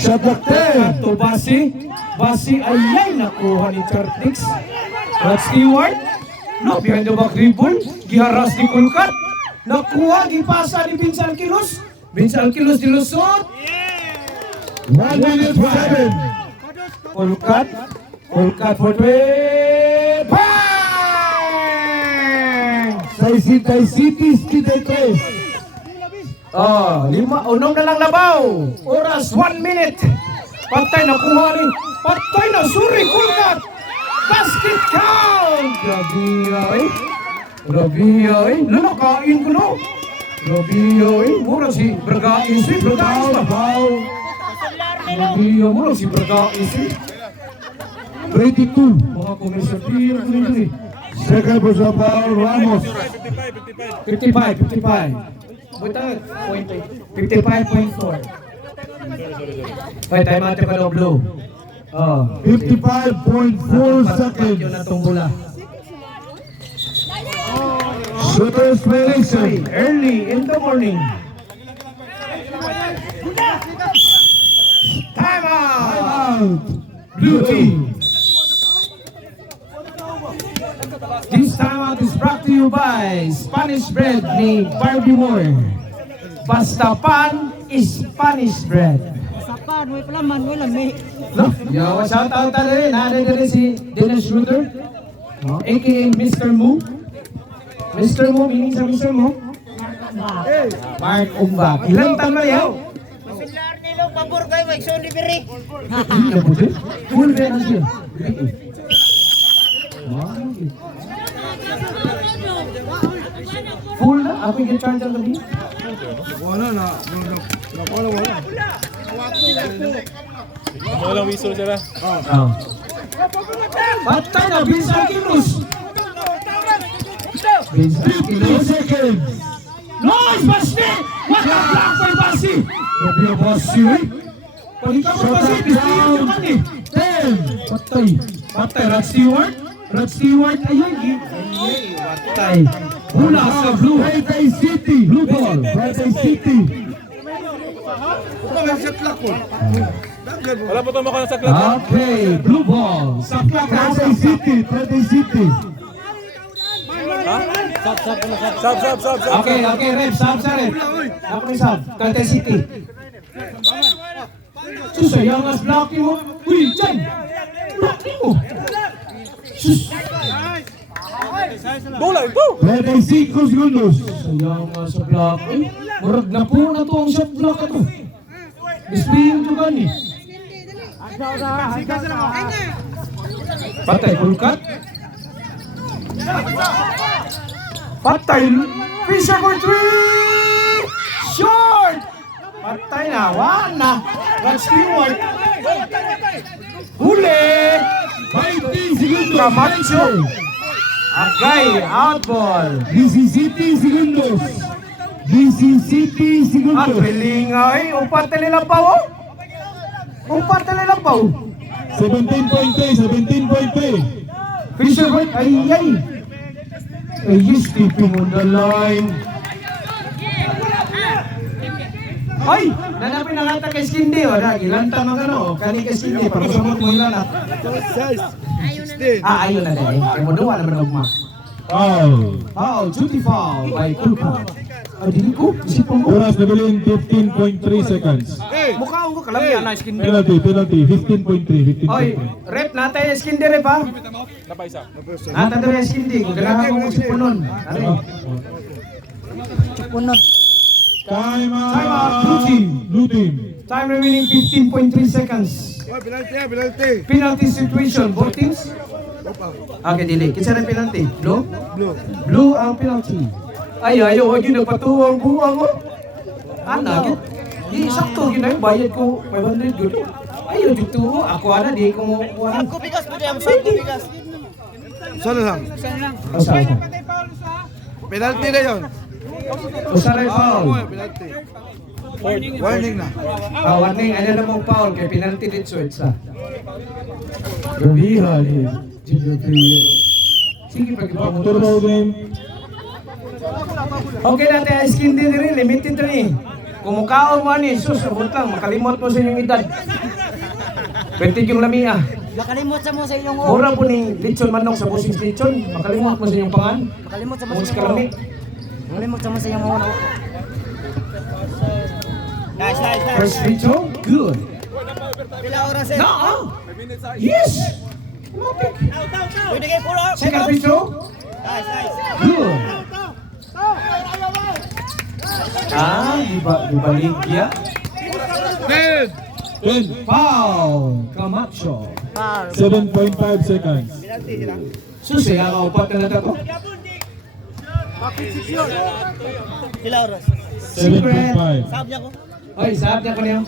Shot clock 10. Tubasi. Basi ayay nakuha ni Chartix. Rod Stewart. No, behind the back dribble. Giharas ni Kulkat. Nakuha, gipasa ni Vince Alquilos. Vince Alquilos dilusot. 1 minute 7. Kulkat for 3. Bang! Tay City, 53. Unong na lang labaw. Oras, 1 minute. Patay na kuha ni. Patay na suri, Kulkat. Basket count. Grabe ay. Lalakain ko no. Grabe ay. Mura si Bragain si. Bragain ba? Grabe ay. Mura si Bragain si. 22. Mga komersyal. Pira ko nito eh. Second personal foul, Ramos. 55. Buta, 55.4. Wait, time out pa daw blue. 55.4 seconds. Yun na itong bola. Shooter's violation. Early in the morning. Time out! Out. Blue team. This time out is brought to you by Spanish bread ni Barbie Moore. Basta pan is Spanish bread. Sapan, may palaman, may lami. No? Yo, shout out tayo rin. Nanay na rin si Dennis Schroeder. A.K.A. Mr. Moo. Mr. Moo, meaning sa Mr. Moo? Mark Umbak. Ilang taon na yaw? Silar nilo, pabor kayo, may show ni Biri. Full red na siya. Full na? Ako yung charge ang gabi? Walang whistle sila. Patay na, Vince Alquilos! Vince 15 Alquilos! seconds. Nice, Basti! What a block by Basti! Grabe ang Basti, eh! Pag ikaw ang Basti, distribution naman eh! 10. Patay! Patay, Rod Stewart! Rod Stewart, ayun eh! Patay! Hula sa blue! Tay City. Blue ball! Tay City. Wala po tumakon sa club. Okay, blue ball! Sa clock! Tay City. Tay City. Sab. Okay, rep, sab sa rep. Ako ni sab, Tante City. Susayang as blocking mo. Uy, dyan! Blocking mo! Sus! Bola, go! 35 segundos. Sayang nga sa blocking. Murag na po na to ang shot block ato. Displayin ko gani. Patay, Kulkat. Patay! Fisher for 3! Short! Patay na, wala! Rod Stewart! Huli! 20 segundos. Camacho! Agay, out ball! 17 segundos. 17 At segundos. relingay, upat na nilang pa oh! Upat na nilang pa oh! 17.3. Fisher for... Ay! He's keeping on the line. Ay! Nanapin na kata kay Skindi o. Ilanta mga ano. Kani kay Skindi. Pagkasamot mo ilan at. Ayun na din. Kaya mo dawa naman ang mga. Foul. Foul. Duty foul by Kulka. Ay, dili ko. Isipan mo. Oras na bilhin 15.3 seconds. Mukha ko kalamihan na Skindi. Penalty. 15.3. Oy, rep natin yung Skindi rep ha. Napaisa. Nata daw yung Skindi. Kung ganahan mo sipunon. Ano? Punod. Time Time out. out. Blue team. Time remaining 15.3 seconds. Penalty. Penalty situation. Both teams? Okay, dili. Kinsa na penalty? Blue? Blue ang penalty. Ayaw, huwag yun nagpatuwang buwang mo. Ana, di sakto yun na yung bayad ko 500 yun. Ayaw, dito ko. Ako ana, di ko mo kuha. Bigas pa diyan, sa bigas. Sana lang. Asa? Penalty na yun. Usa rin foul. Penalty. Warning na. Warning, ano na mong foul kay penalty dito sa. Gabihan eh. Sige, pag-ipamutos. Turbo game. Okay natin, skin din rin, limited rin eh. Kung mukhaon mo ani, sus, abot lang, makalimot mo sa inyong edad. Pentig yung lamia. Makalimot sa mo sa inyong Mura po ni lechon manok sa busing lechon. Makalimot mo sa inyong pangan. Makalimot sa mo Mura sa sa kalami. Makalimot sa mo sa inyong una. Nice. First free throw, good. Pila oras eh? No! Yes! Pwede kayo pulo. Second free throw, Nice. good. Di baligya. 10, Foul! Camacho. 7.5 seconds. Susi, ang upat na natin to. Pila oras? 7.5. Sab niya ko. Oy, sahab niya ko niyo.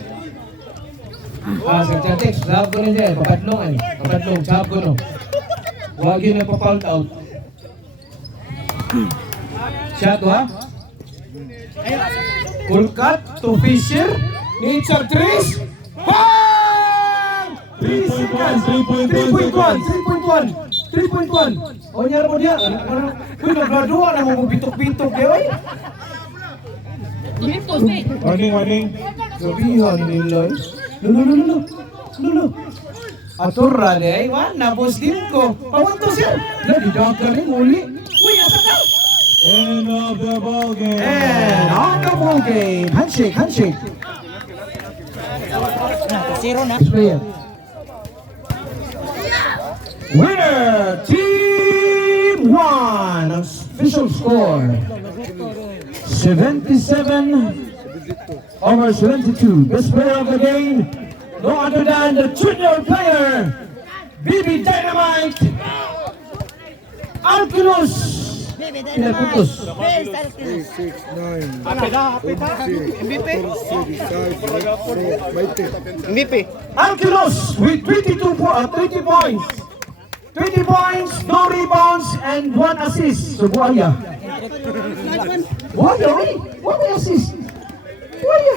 Sa Chatex, sahab ko niya dyan. Papadlong ay. Papadlong, sahab ko no. Huwag yun na pa-foul out. Shot ha? Full cut to Fisher. Needs a trees. Bang! 3 seconds. 3.1. O nyara mo diya. Uy, nagradua na mo bitok-bitok eh. Oy. Warning. Sabihan nila eh. Lolo. Aturra de ay wan na boss din ko. Pawanto siya. Nadidag ka rin uli. Uy, asa ka? End of the ball game. And on the ball game. Handshake. Zero na. Winner, Team 1. Official score 77/72. Best player of the game, no other than the junior player, BB Dynamite, Alkinos. Pinaputos. MVP. Alkinos with 20 points. 20 points, no rebounds, and 1 assist. So, Buaya. Buaya, eh? What assist? Buaya.